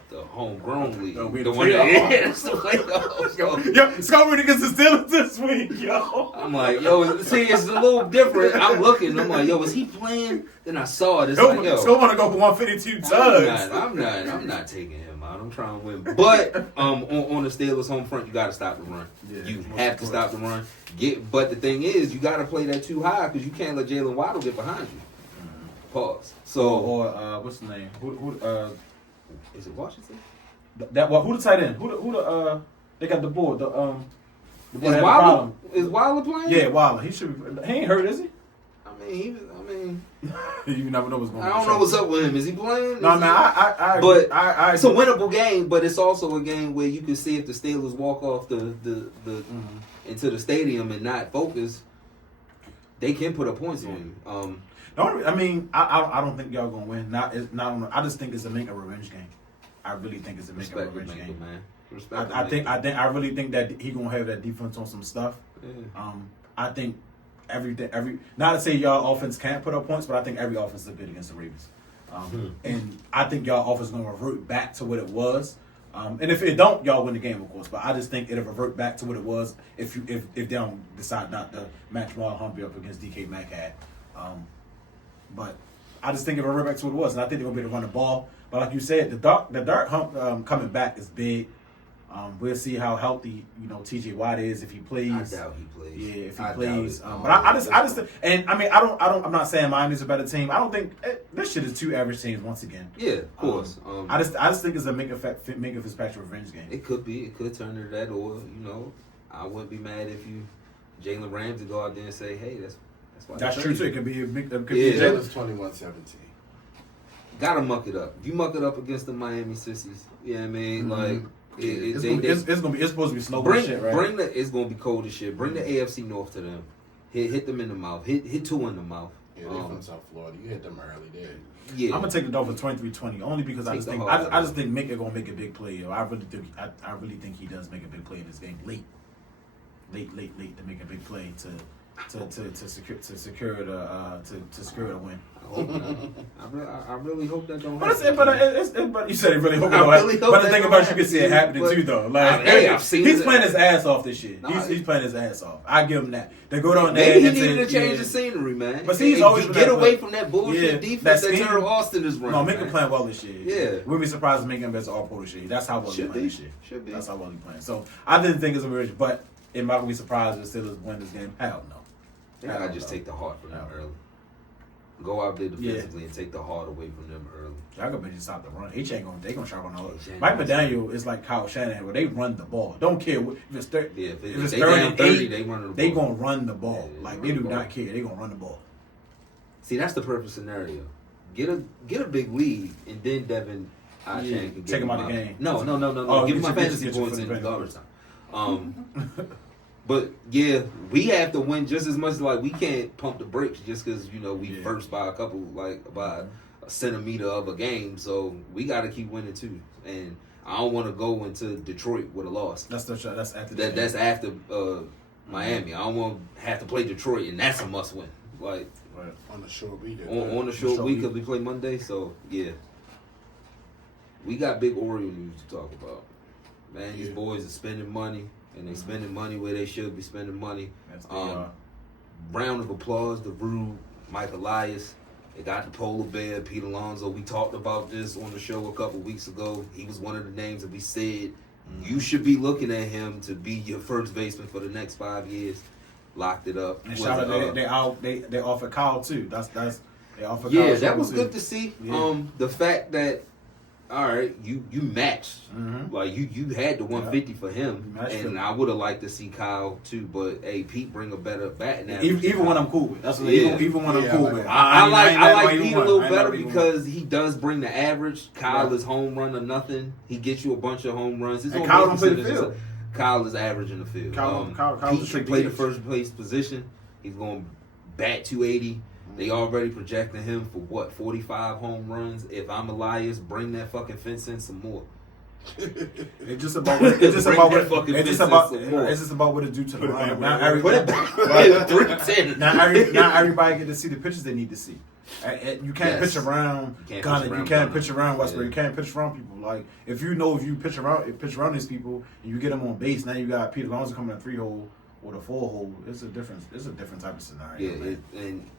The homegrown league. The one that's the playoffs. Yo, Scott against the Steelers this week, yo. I'm like, yo, see, it's a little different. I'm looking. I'm like, yo, is he playing? Then I saw it. It's like, yo, Scott want to go for 152 tugs. I'm not taking him out. I'm trying to win. But on the Steelers home front, you got to stop the run. Yeah, you have to stop the run. But the thing is, you got to play that too high because you can't let Jalen Waddle get behind you. Pause. So what's the name? Who is it Washington? Who the tight end? Who the they got the board. The boy is Wilder playing? Yeah, Wilder. He should. He ain't hurt, is he? I mean, you never know what's going on. I don't know what's up with him. Is he playing? No, man. I but it's a winnable game, but it's also a game where you can see if the Steelers walk off the into the stadium and not focus, they can put up points on you. I mean, I don't think y'all gonna win. I just think it's a make a revenge game. I really think it's a make a revenge game, man. I really think that he gonna have that defense on some stuff. Yeah. I think every not to say y'all offense can't put up points, but I think every offense is good against the Ravens. And I think y'all offense is gonna revert back to what it was. And if it don't, y'all win the game, of course. But I just think it'll revert back to what it was if they don't decide not to match Marlon Humphrey up against DK Metcalf. But I just think it'll revert back to what it was, and I think they're gonna be able to run the ball. But like you said, the Dart hump coming back is big. We'll see how healthy T.J. Watt is if he plays. I doubt he plays. Yeah, if he plays. But I just think, and I mean, I'm not saying Miami's a better team. I don't think this shit is two average teams once again. Yeah, of course. I just think it's a Minka Fitzpatrick revenge game. It could be. It could turn into that, or I wouldn't be mad if Jalen Ramsey go out there and say, "Hey, that's why." That's true too. It could be a big. It was 21-17. Gotta muck it up. You muck it up against the Miami Sissies. You know what I mean? Like. It's supposed to be slow shit, right? It's gonna be cold as shit. Bring the AFC North to them. Hit them in the mouth. Hit two in the mouth. Yeah, they're from South Florida. You hit them early there. Yeah, I'm gonna take the Dolphins 23-20 only because I just think Minka gonna make a big play. I really think he does make a big play in this game late to make a big play to secure the win. I really hope that don't happen. But you said you really hope it don't happen. But the thing about you can see it happening too, though. Like I've seen he's playing his ass off this year. He's playing his ass off. I give him that. They go down there. Maybe he needed to change the scenery, man. But see, he's always get away from that bullshit defense that Terrell Austin is running. No, Minka playing well this year. Yeah, we'll be surprised if Minka gets all pro this year. That's how well he's playing this year. Should be. That's how well he's playing. So I didn't think it's a rich, but am I gonna be surprised if the Steelers win this game? Hell no. I just take the heart from them early. Go out there defensively and take the heart away from them early. Y'all gonna just stop the run. They gonna try on the other. Mike McDaniel is like Kyle Shanahan, where they run the ball. Don't care if it's 30. If it's 30, they run the ball. They gonna run the ball. Yeah, like they do not care. They gonna run the ball. See, that's the perfect scenario. Get a big lead, and then Devin can take him out of the game. No. Give him my fantasy points in garbage time. But yeah, we have to win just as much. Like we can't pump the brakes just because we first by a couple, like by a centimeter of a game. So we got to keep winning too. And I don't want to go into Detroit with a loss. That's after. That's after Miami. I don't want to have to play Detroit, and that's a must win. Like on the short week. On the short week because we play Monday. So yeah, we got big Oriole news to talk about. Man, these boys are spending money. And they spending money where they should be spending money. Round of applause to Rue, Mike Elias. They got the polar bear, Pete Alonso. We talked about this on the show a couple weeks ago. He was one of the names that we said you should be looking at him to be your first baseman for the next 5 years. Locked it up. And shout out they offered Kyle too. That's they offered Kyle. Yeah, that was good to see. Yeah. The fact that all right, you matched. Mm-hmm. Like you had the 150 for him, and I would have liked to see Kyle too. But hey, Pete bring a better bat now. Even when I'm cool with. That's what even when I'm cool with. I like Pete a little better because he does bring the average. Kyle is home run or nothing. He gets you a bunch of home runs. And Kyle don't play the field. Kyle is average in the field. Pete should play the first place position. He's going to bat 280. They already projecting him for 45 home runs. If I'm Elias, bring that fucking fence in some more. It's just about what it do to the lineup. Now everybody get to see the pitches they need to see. You can't pitch around Gunner. You can't pitch around Westbrook. You can't pitch around people. Like if you pitch around these people and you get them on base, now you got Pete Alonso coming in 3-hole or the 4-hole. It's a different type of scenario. Yeah, and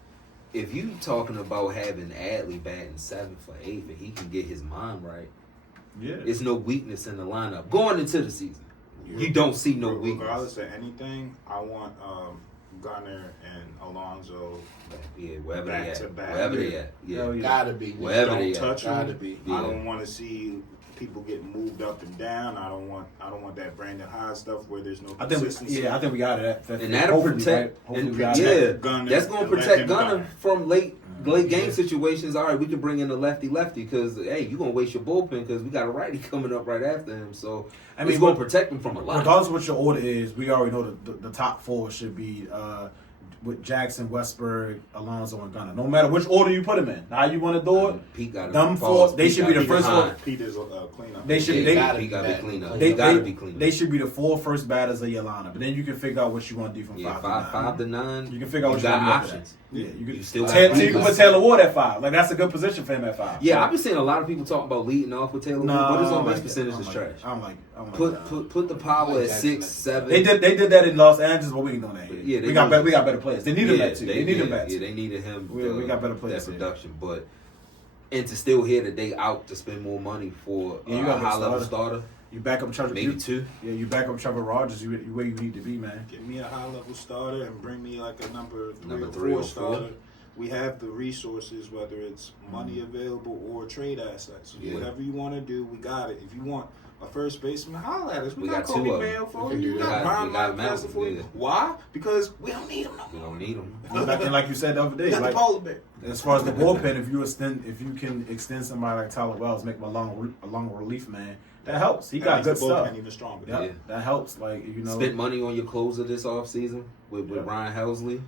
if you talking about having Adley batting 7 for 8, but he can get his mind right. Yeah, it's no weakness in the lineup going into the season. You don't see no weakness. Regardless of anything, I want Gunner and Alonso. Yeah, wherever back they to back. Wherever they at. Yeah, gotta be. Wherever don't they touch at. them. Yeah. I don't want to see people getting moved up and down. I don't want that Brandon Hyde stuff where there's no consistency. I think we got it. And that'll protect. Gunner. That's going to protect Gunner from late game situations. All right, we can bring in the lefty because hey, you're gonna waste your bullpen because we got a righty coming up right after him. So it's gonna protect him from a lot. Regardless of what your order is, we already know the top 4 should be with Jackson, Westberg, Alonso, and Gunner. No matter which order you put them in. How you want to do it? Pete got them 4. They should be the first 4. Pete is cleanup. He got to be cleanup. They got to be cleanup. They should be the 4 first batters of your lineup. But then you can figure out what you want to do from 5 to 9. You can figure out what you got want options. Yeah, you still can put Taylor Ward at 5. Like that's a good position for him at 5. Yeah, I've been seeing a lot of people talking about leading off with Taylor Ward, but his on base percentage is trash. I don't like Put the power at 6, 7. They did that in Los Angeles, but we ain't doing that here. Yeah, we got better players. They needed that too. They needed that. Yeah, they needed him. We got better players. That production, but to still hear that they out to spend more money for a high level starter. You back up Trevor. Maybe 2. Yeah, you back up Trevor Rogers. You where you need to be, man. Give me a high level starter and bring me like a number 3 3 or or 4 starter. We have the resources, whether it's money available or trade assets. Yeah. Whatever you want to do, we got it. If you want a first baseman, holler at us. We got got 2 Kobe of them. Mayo for We can you. do We that. got Brian We got Mike for you. yeah. Why? Because we don't need them no We more. don't need them. And like you said the other day, We got like, the polar bear. as far as the bullpen, if you can extend somebody like Tyler Wells, make him a long relief man, that helps. He got good That makes the bullpen stuff. even stronger. Yeah, Yeah. that helps. Like Spent money on your closer this offseason with Ryan Helsley.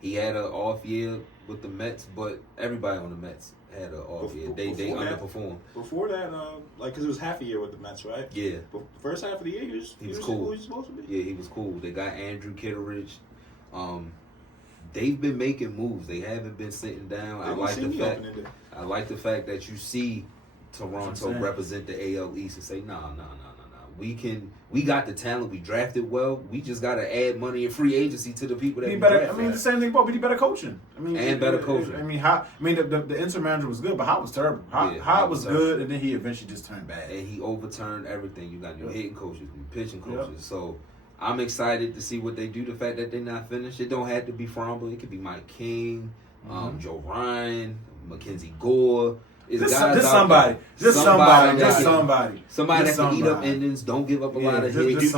He had an off year with the Mets, but everybody on the Mets had an off year. They underperformed. Before that, because it was half a year with the Mets, right? Yeah. But first half of the year, he was cool. Who he was supposed to be. Yeah, he was cool. They got Andrew Kitteridge. They've been making moves. They haven't been sitting down. I like the fact that you see Toronto represent the AL East and say, nah. We got the talent. We drafted well. We just got to add money and free agency to the people that we better. draft. I mean, the same thing about, but he better coaching. Better coaching. The interim manager was good, but Howard was terrible. Howard was good, and then he eventually just turned bad. And he overturned everything. You got new hitting coaches, new pitching coaches. So I'm excited to see what they do. The fact that they're not finished, it don't have to be Fromber. It could be Mike King, Joe Ryan, Mackenzie Gore. Somebody that can eat up endings. Don't give up a lot of hits.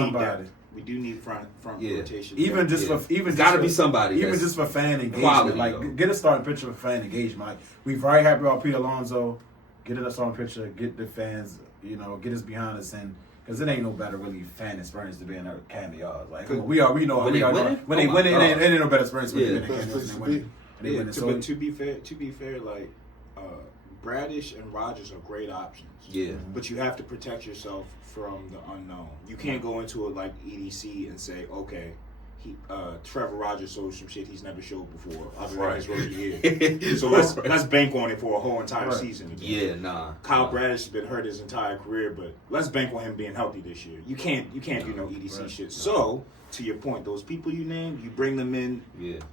We do need front rotation. Even just be somebody. Even just for fan engagement, quality, like get a starting pitcher for fan engagement. Like we're very happy about Pete Alonso. Get a starting pitcher. Get the fans. Get us behind us, and because it ain't no better really fan experience to be in our cameos. Like when they win, it ain't no better experience when they win cameos than winning. But to be fair, like. Bradish and Rogers are great options. Yeah. But you have to protect yourself from the unknown. You can't go into it like EDC and say, okay, Trevor Rogers showed some shit he's never showed before other than his rookie year. So let's bank on it for a whole entire season again. Yeah, nah. Kyle Bradish has been hurt his entire career, but let's bank on him being healthy this year. You can't do no EDC shit. So to your point, those people you named, you bring them in,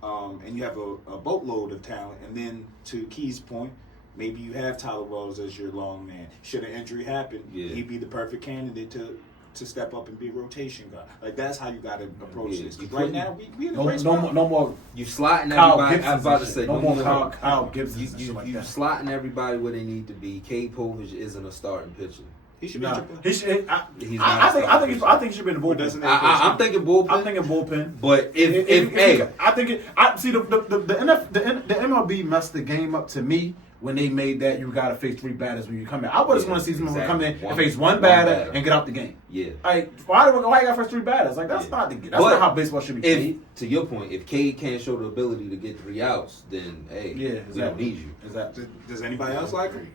and you have a boatload of talent. And then to Key's point, maybe you have Tyler Wells as your long man. Should an injury happen, he'd be the perfect candidate to step up and be a rotation guy. Like that's how you got to approach this. Right now, we in the race. No more. You slotting everybody. Gibson, I was about to say no more Kyle Gibson. You slotting everybody where they need to be. Cade Povich isn't a starting pitcher. He should be. I think he should be in the bullpen. I'm thinking bullpen. I'm thinking bullpen. But I think the MLB messed the game up to me. When they made that, you got to face 3 batters when you come in. I would just want to see someone come in and face one batter and get out the game. Yeah. Like, why you got to face 3 batters? Like, that's not not how baseball should be played. To your point, if Cade can't show the ability to get 3 outs, then, we don't need you. Exactly. Does anybody else like him?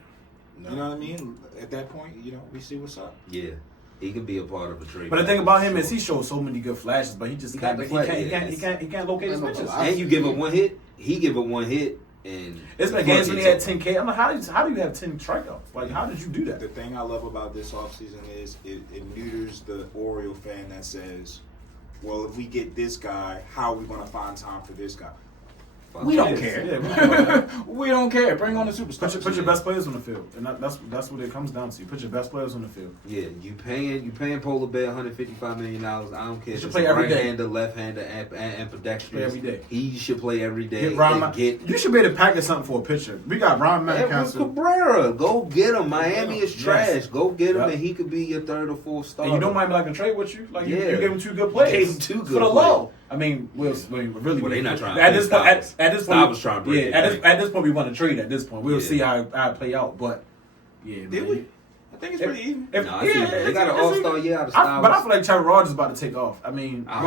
No. You know what I mean? At that point, we see what's up. Yeah. He can be a part of a trade. But the thing about him is he shows so many good flashes, but he just can't locate his pitches. And you give him 1 hit, he give him 1 hit. And it's been games when he had 10K. I'm like, how do you have 10 strikeouts? Like, how did you do that? The thing I love about this offseason is it neuters the Oriole fan that says, well, if we get this guy, how are we going to find time for this guy? We don't care. Yeah, we don't care. Bring on the superstars. Put your best players on the field, and that's what it comes down to. Put your best players on the field. Yeah, you paying Polar Bear $155 million. I don't care. He should play every day. Right-hander, left-hander, and pedestrians. Play every day. He should play every day. You should be able to package something for a pitcher. We got Ron Edward Cabrera. Go get him. Miami is trash. Go get him, and he could be your 3rd or 4th starter. And you don't mind me like a trade with you? Like you gave him 2 good players. Gave him 2 good for the low. I mean, they're not trying. At this point, I was trying to break at this point, we want to trade. At this point, we'll see how it play out. But did we? I think it's pretty even. They got an all-star year out of Styles. But I feel like Trevor Rogers is about to take off. I mean, I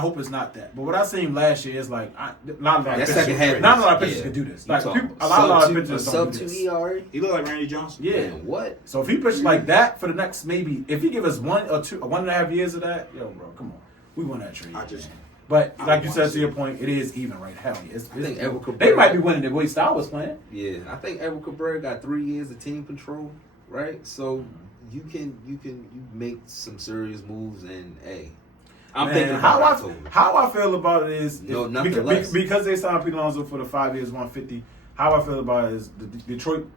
hope it's not that. But what I seen last year is like not a lot of pitchers can do this. Like a lot of pitchers don't do this. He look like Randy Johnson. Yeah. Man, what? So if he pitches like that for the next if he give us 1 or 2 or 1.5 years of that, yo, bro, come on, we won that trade. But like you said, to your point, it is even right. Hell, they might be winning the way Styles was playing. Yeah, I think Edward Cabrera got 3 years of team control, right? So you make some serious moves, and I'm thinking how I feel about it is because they signed Pete Alonso for the 5 years, 150. How I feel about it is the Detroit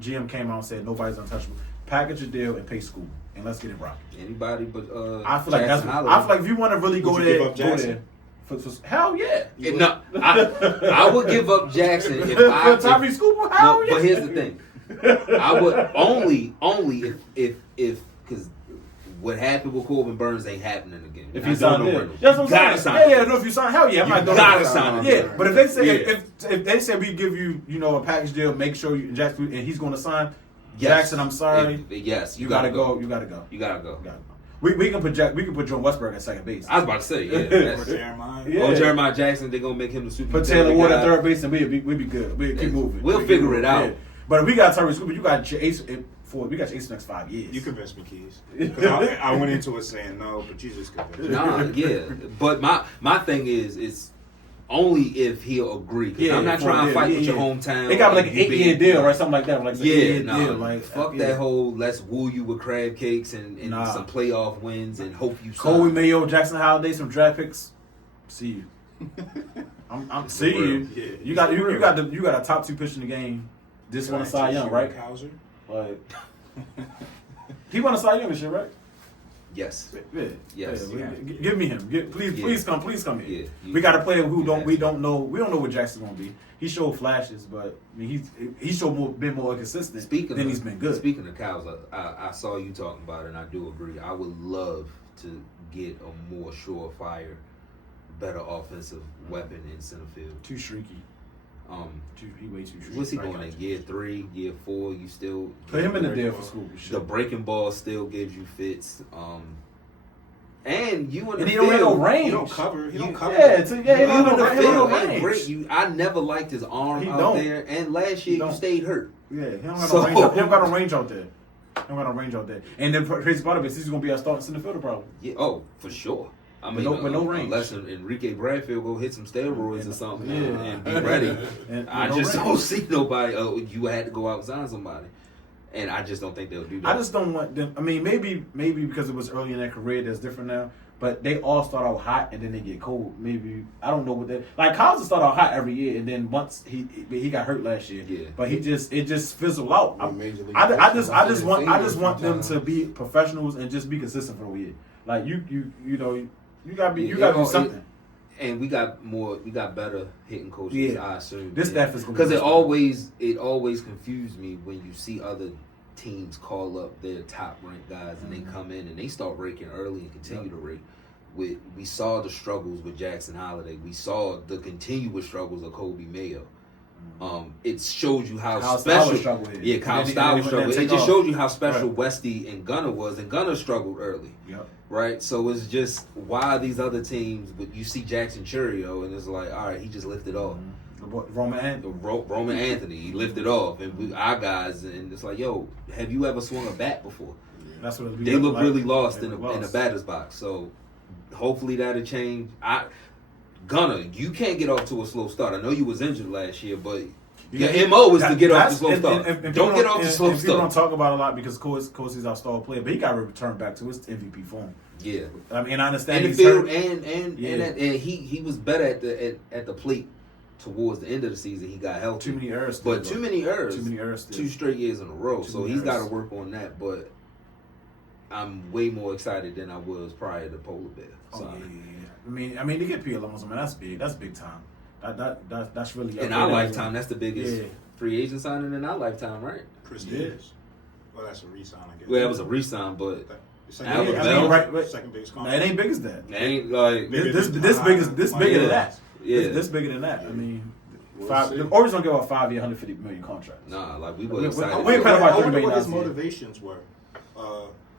GM came out and said nobody's untouchable. Package a deal and pay school, and let's get it rocking. Anybody but I feel like Jackson I Holiday. feel like if you want to really go Would you there, give up go Jackson? there. Hell yeah. No, I would give up Jackson if I. Tyrese Cooper. Hell No, yeah. but here's the thing. I would only if because what happened with Corbin Burns ain't happening again. If I you don't sign know it, Reynolds. that's what I'm Gotta saying. sign Yeah, it. no, if you sign, hell yeah, I'm not going gotta sign it. Yeah, but if they say Yeah. if they say we give you a package deal, make sure you Jackson and he's going to sign. Yes. Jackson, I'm sorry. Yes, you gotta go. You gotta go. You gotta go. We can put John Westbrook at second base. I was about to say, yeah. Or That's, Jeremiah. Yeah. Or Jeremiah Jackson, they're gonna make him the super. Put Taylor Ward at guy. third base and we'll be good. We'll keep moving. We'll figure it out. Yeah. But if we got Tyrese Cooper, you got your ace for the next 5 years. You convinced me, Keys. 'Cause I went into it saying no, but you just convinced me. Nah, yeah. But my thing is only if he'll agree. 'Cause I'm not trying to fight with your hometown. They got like an You 8-year deal, right? Something like that. Like Yeah, 8-year nah, deal. Like fuck that whole let's woo you with crab cakes and Nah. some playoff wins and hope you Colby sign. Mayo, Jackson Holiday, some draft picks. See you. I'm see you. Yeah, You got a top 2 pitcher in the game. This one, Cy Young, right? Hauser. Like he won a Cy Young this year, right? Yes. Yeah. Yes. Yeah. Give me him. Please come here. Yeah. We got a player who You don't know what Jackson's gonna be. He showed flashes, but I mean he's been more consistent. He's been good. Speaking of cows, I saw you talking about it, and I do agree. I would love to get a more surefire, better offensive weapon in center field. Too streaky. He way too streaky. What's he doing in year 3, year 4? You still Put him in the deal for school. The breaking ball still gives you fits. And you in the And he field, don't have no range. He don't cover. He don't cover. Yeah, You he don't in the have no field ain't range. great. I never liked his arm He out don't. there. And last year you don't. stayed hurt. Yeah, he don't got So- no range. He don't got no range out there. And then crazy part of it is he's gonna be our starting center fielder probably. Yeah. Oh, for sure. I mean, With no range. unless Enrique Bradfield go hit some steroids or something Yeah. and be ready. And I no just range. don't see nobody. Oh, you had to go out and sign somebody, and I just don't think they'll do that. I just don't want them. I mean, maybe because it was early in their career, that's different now. But they all start out hot and then they get cold. Maybe I don't know what they like. Collins start out hot every year, and then once he got hurt last year. Yeah. But it just fizzled out. I I just want them to be professionals and just be consistent for a year. Like you gotta be do something. And we got better hitting coaches. Yeah. I assume This staff is gonna be because much it always confused me when you see other teams call up their top ranked guys and they come in and they start raking early and continue to rake. We saw the struggles with Jackson Holiday. We saw the continuous struggles of Kobe Mayo. It showed you how Kyle special. Stowers struggled. Yeah, Kyle And then Stowers they struggled. It take just off. showed you how special Right. Westy and Gunner was, and Gunner struggled early. Yep. Right, so it's just why these other teams. But you see Jackson Churio, and it's like, all right, he just lifted off. Roman and Roman Anthony, he lifted off, and our guys, and it's like, yo, have you ever swung a bat before? that's what They look really lost They in look the lost. batter's box. So hopefully that'll change. Gunner, you can't get off to a slow start. I know you was injured last year, but your MO is to get off to a slow start. Don't get off to a slow People don't start. talk about it a lot because Cozy's our star player, but he got to return back to his MVP form. Yeah. I mean, I understand And the he's field, hurt. and he was better at the plate towards the end of the season. He got healthy. Too many errors. But too many errors. 2 straight years in a row. Too So many he's got to errors. work on that. But I'm way more excited than I was prior to Polar Bear. Oh, signing. yeah. I mean, to get P. Alonso, man, that's big. That's big time. That's really In our lifetime, that's the biggest Yeah. free agent signing in our lifetime, right? Chris Yeah. Davis. Well, that's a re-sign, I guess. Well, it was a re-sign, but Second Albert biggest- Bell? right. Second biggest Nah, it contract. ain't big as that. it ain't like This bigger than that. Yeah. This bigger than that. I mean, We'll see. the Orioles don't give a 5-year, $150 million contract. Nah, like we We- were we- excited. we ain't paying about I $30 wonder million what his a year. motivations were.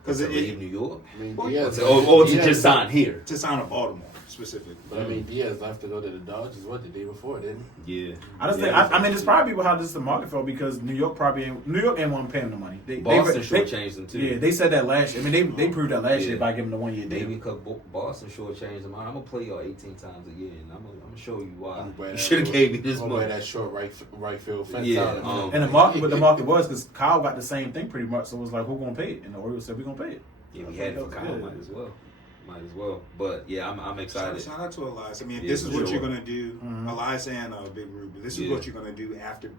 Because to leave New York, I mean, Or Diaz, or to Diaz- just sign here. to sign to Baltimore specifically. But I mean, Diaz left to go to the Dodgers. What the day before, didn't he? Yeah, I just think. I mean, it's probably how this is the market felt because New York ain't want to pay him the money. Boston shortgaged them too. Yeah, they said that last year. I mean, they proved that last year by giving the 1 year Maybe deal. because Boston shortchanged them. I'm gonna play y'all 18 times a year, and I'm gonna show you why. I'm wear You that should have short- gave me this I'm wear money. that short right field fence Yeah, out. And the market was because Kyle got the same thing pretty much. So it was like, who gonna pay it? And the Orioles said, we gonna pay it. Yeah, we had it for Kyle. Might as well. But yeah, I'm excited. Shout out to Elias. I mean, if Yeah, this is for what sure. you're gonna do, Elias and Big Ruby. This is Yeah. what you're gonna do after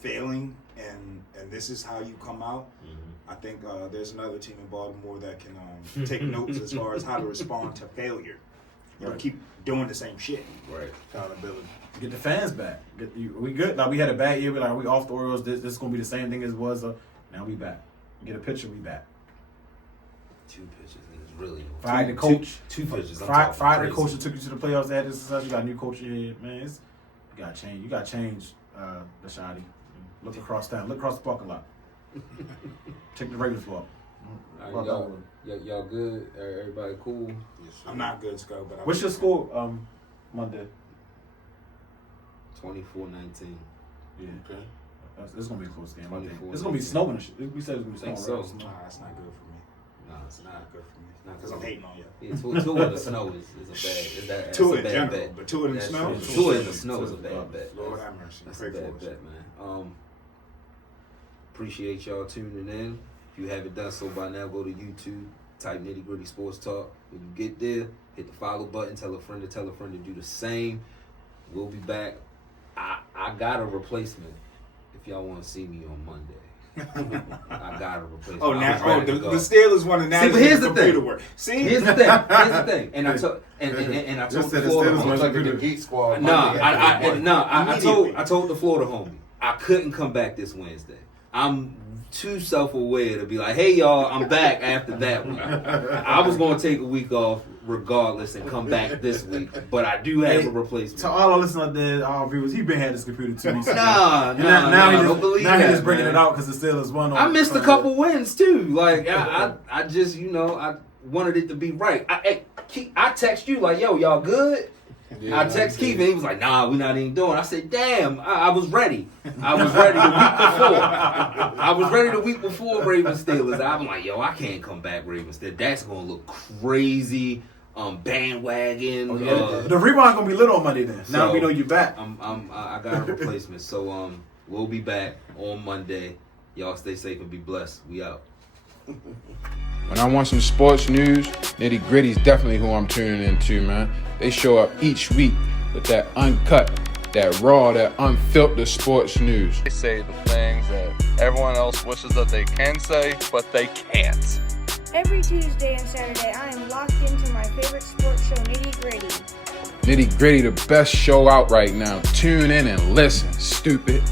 failing and this is how you come out, I think there's another team in Baltimore that can take notes as far as how to respond to failure. You don't keep doing the same shit. Right. Accountability. Get the fans back. We good. Like we had a bad year. We off the Orioles. This is gonna be the same thing as it was. Now we back. Get a picture. We back. 2 pitches is really fired the coach. Two pitches. Fired the coach that took you to the playoffs. They had this success. You got a new coach here, man. You got to change. You got to change, the shoddy. Look across town. Look across the parking lot. Take the Ravens walk. Right, y'all good? Everybody cool? Yes, I'm not good, Scott. But What's your score? Monday. 24-19. Yeah. Okay. It's gonna be a close game. 24. It's gonna be snowing. We said it's gonna be snowing. So. Right? Nah, that's not good for me. No, it's not Good for me. Not Because I'm hating on you. Yeah, two in the snow is a bad. Two that's in a bad general, bet. but two in the snow. Two in the snow is a bad bet. Lord have mercy. That's Pray a for bad us. bet, man. Appreciate y'all tuning in. If you haven't done so by now, go to YouTube, type Nitty Gritty Sports Talk. When you get there, hit the follow button. Tell a friend to do the same. We'll be back. I got a replacement. If y'all want to see me on Monday, I got a replacement. Oh, now the Steelers want to now. See, but here's the computer thing. work. See, Here's the thing. And I told the Florida homie. like the Geek Squad. I told the Florida homie I couldn't come back this Wednesday. I'm too self-aware to be like, hey y'all, I'm back after that week. I was going to take a week off regardless and come back this week, but I do have a replacement. To all our listeners out there, our viewers, he been had this computer 2 weeks ago. Now he just bringing it out because the Steelers won. I missed a couple wins too. Like I just I wanted it to be right. I text you like, yo, y'all good? Yeah, I text Keith and he was like, nah, we're not even doing it. I said, damn, I was ready. I was ready the week before. I was ready the week before Ravens Steelers. I'm like, yo, I can't come back Ravens Steelers. That's going to look crazy. Bandwagon. The rebound going to be lit on Monday then. Now we know you're back. I got a replacement. So we'll be back on Monday. Y'all stay safe and be blessed. We out. When I want some sports news, Nitty Gritty's definitely who I'm tuning into, man. They show up each week with that uncut, that raw, that unfiltered sports news. They say the things that everyone else wishes that they can say, but they can't. Every Tuesday and Saturday, I am locked into my favorite sports show, Nitty Gritty. Nitty Gritty, the best show out right now. Tune in and listen, stupid.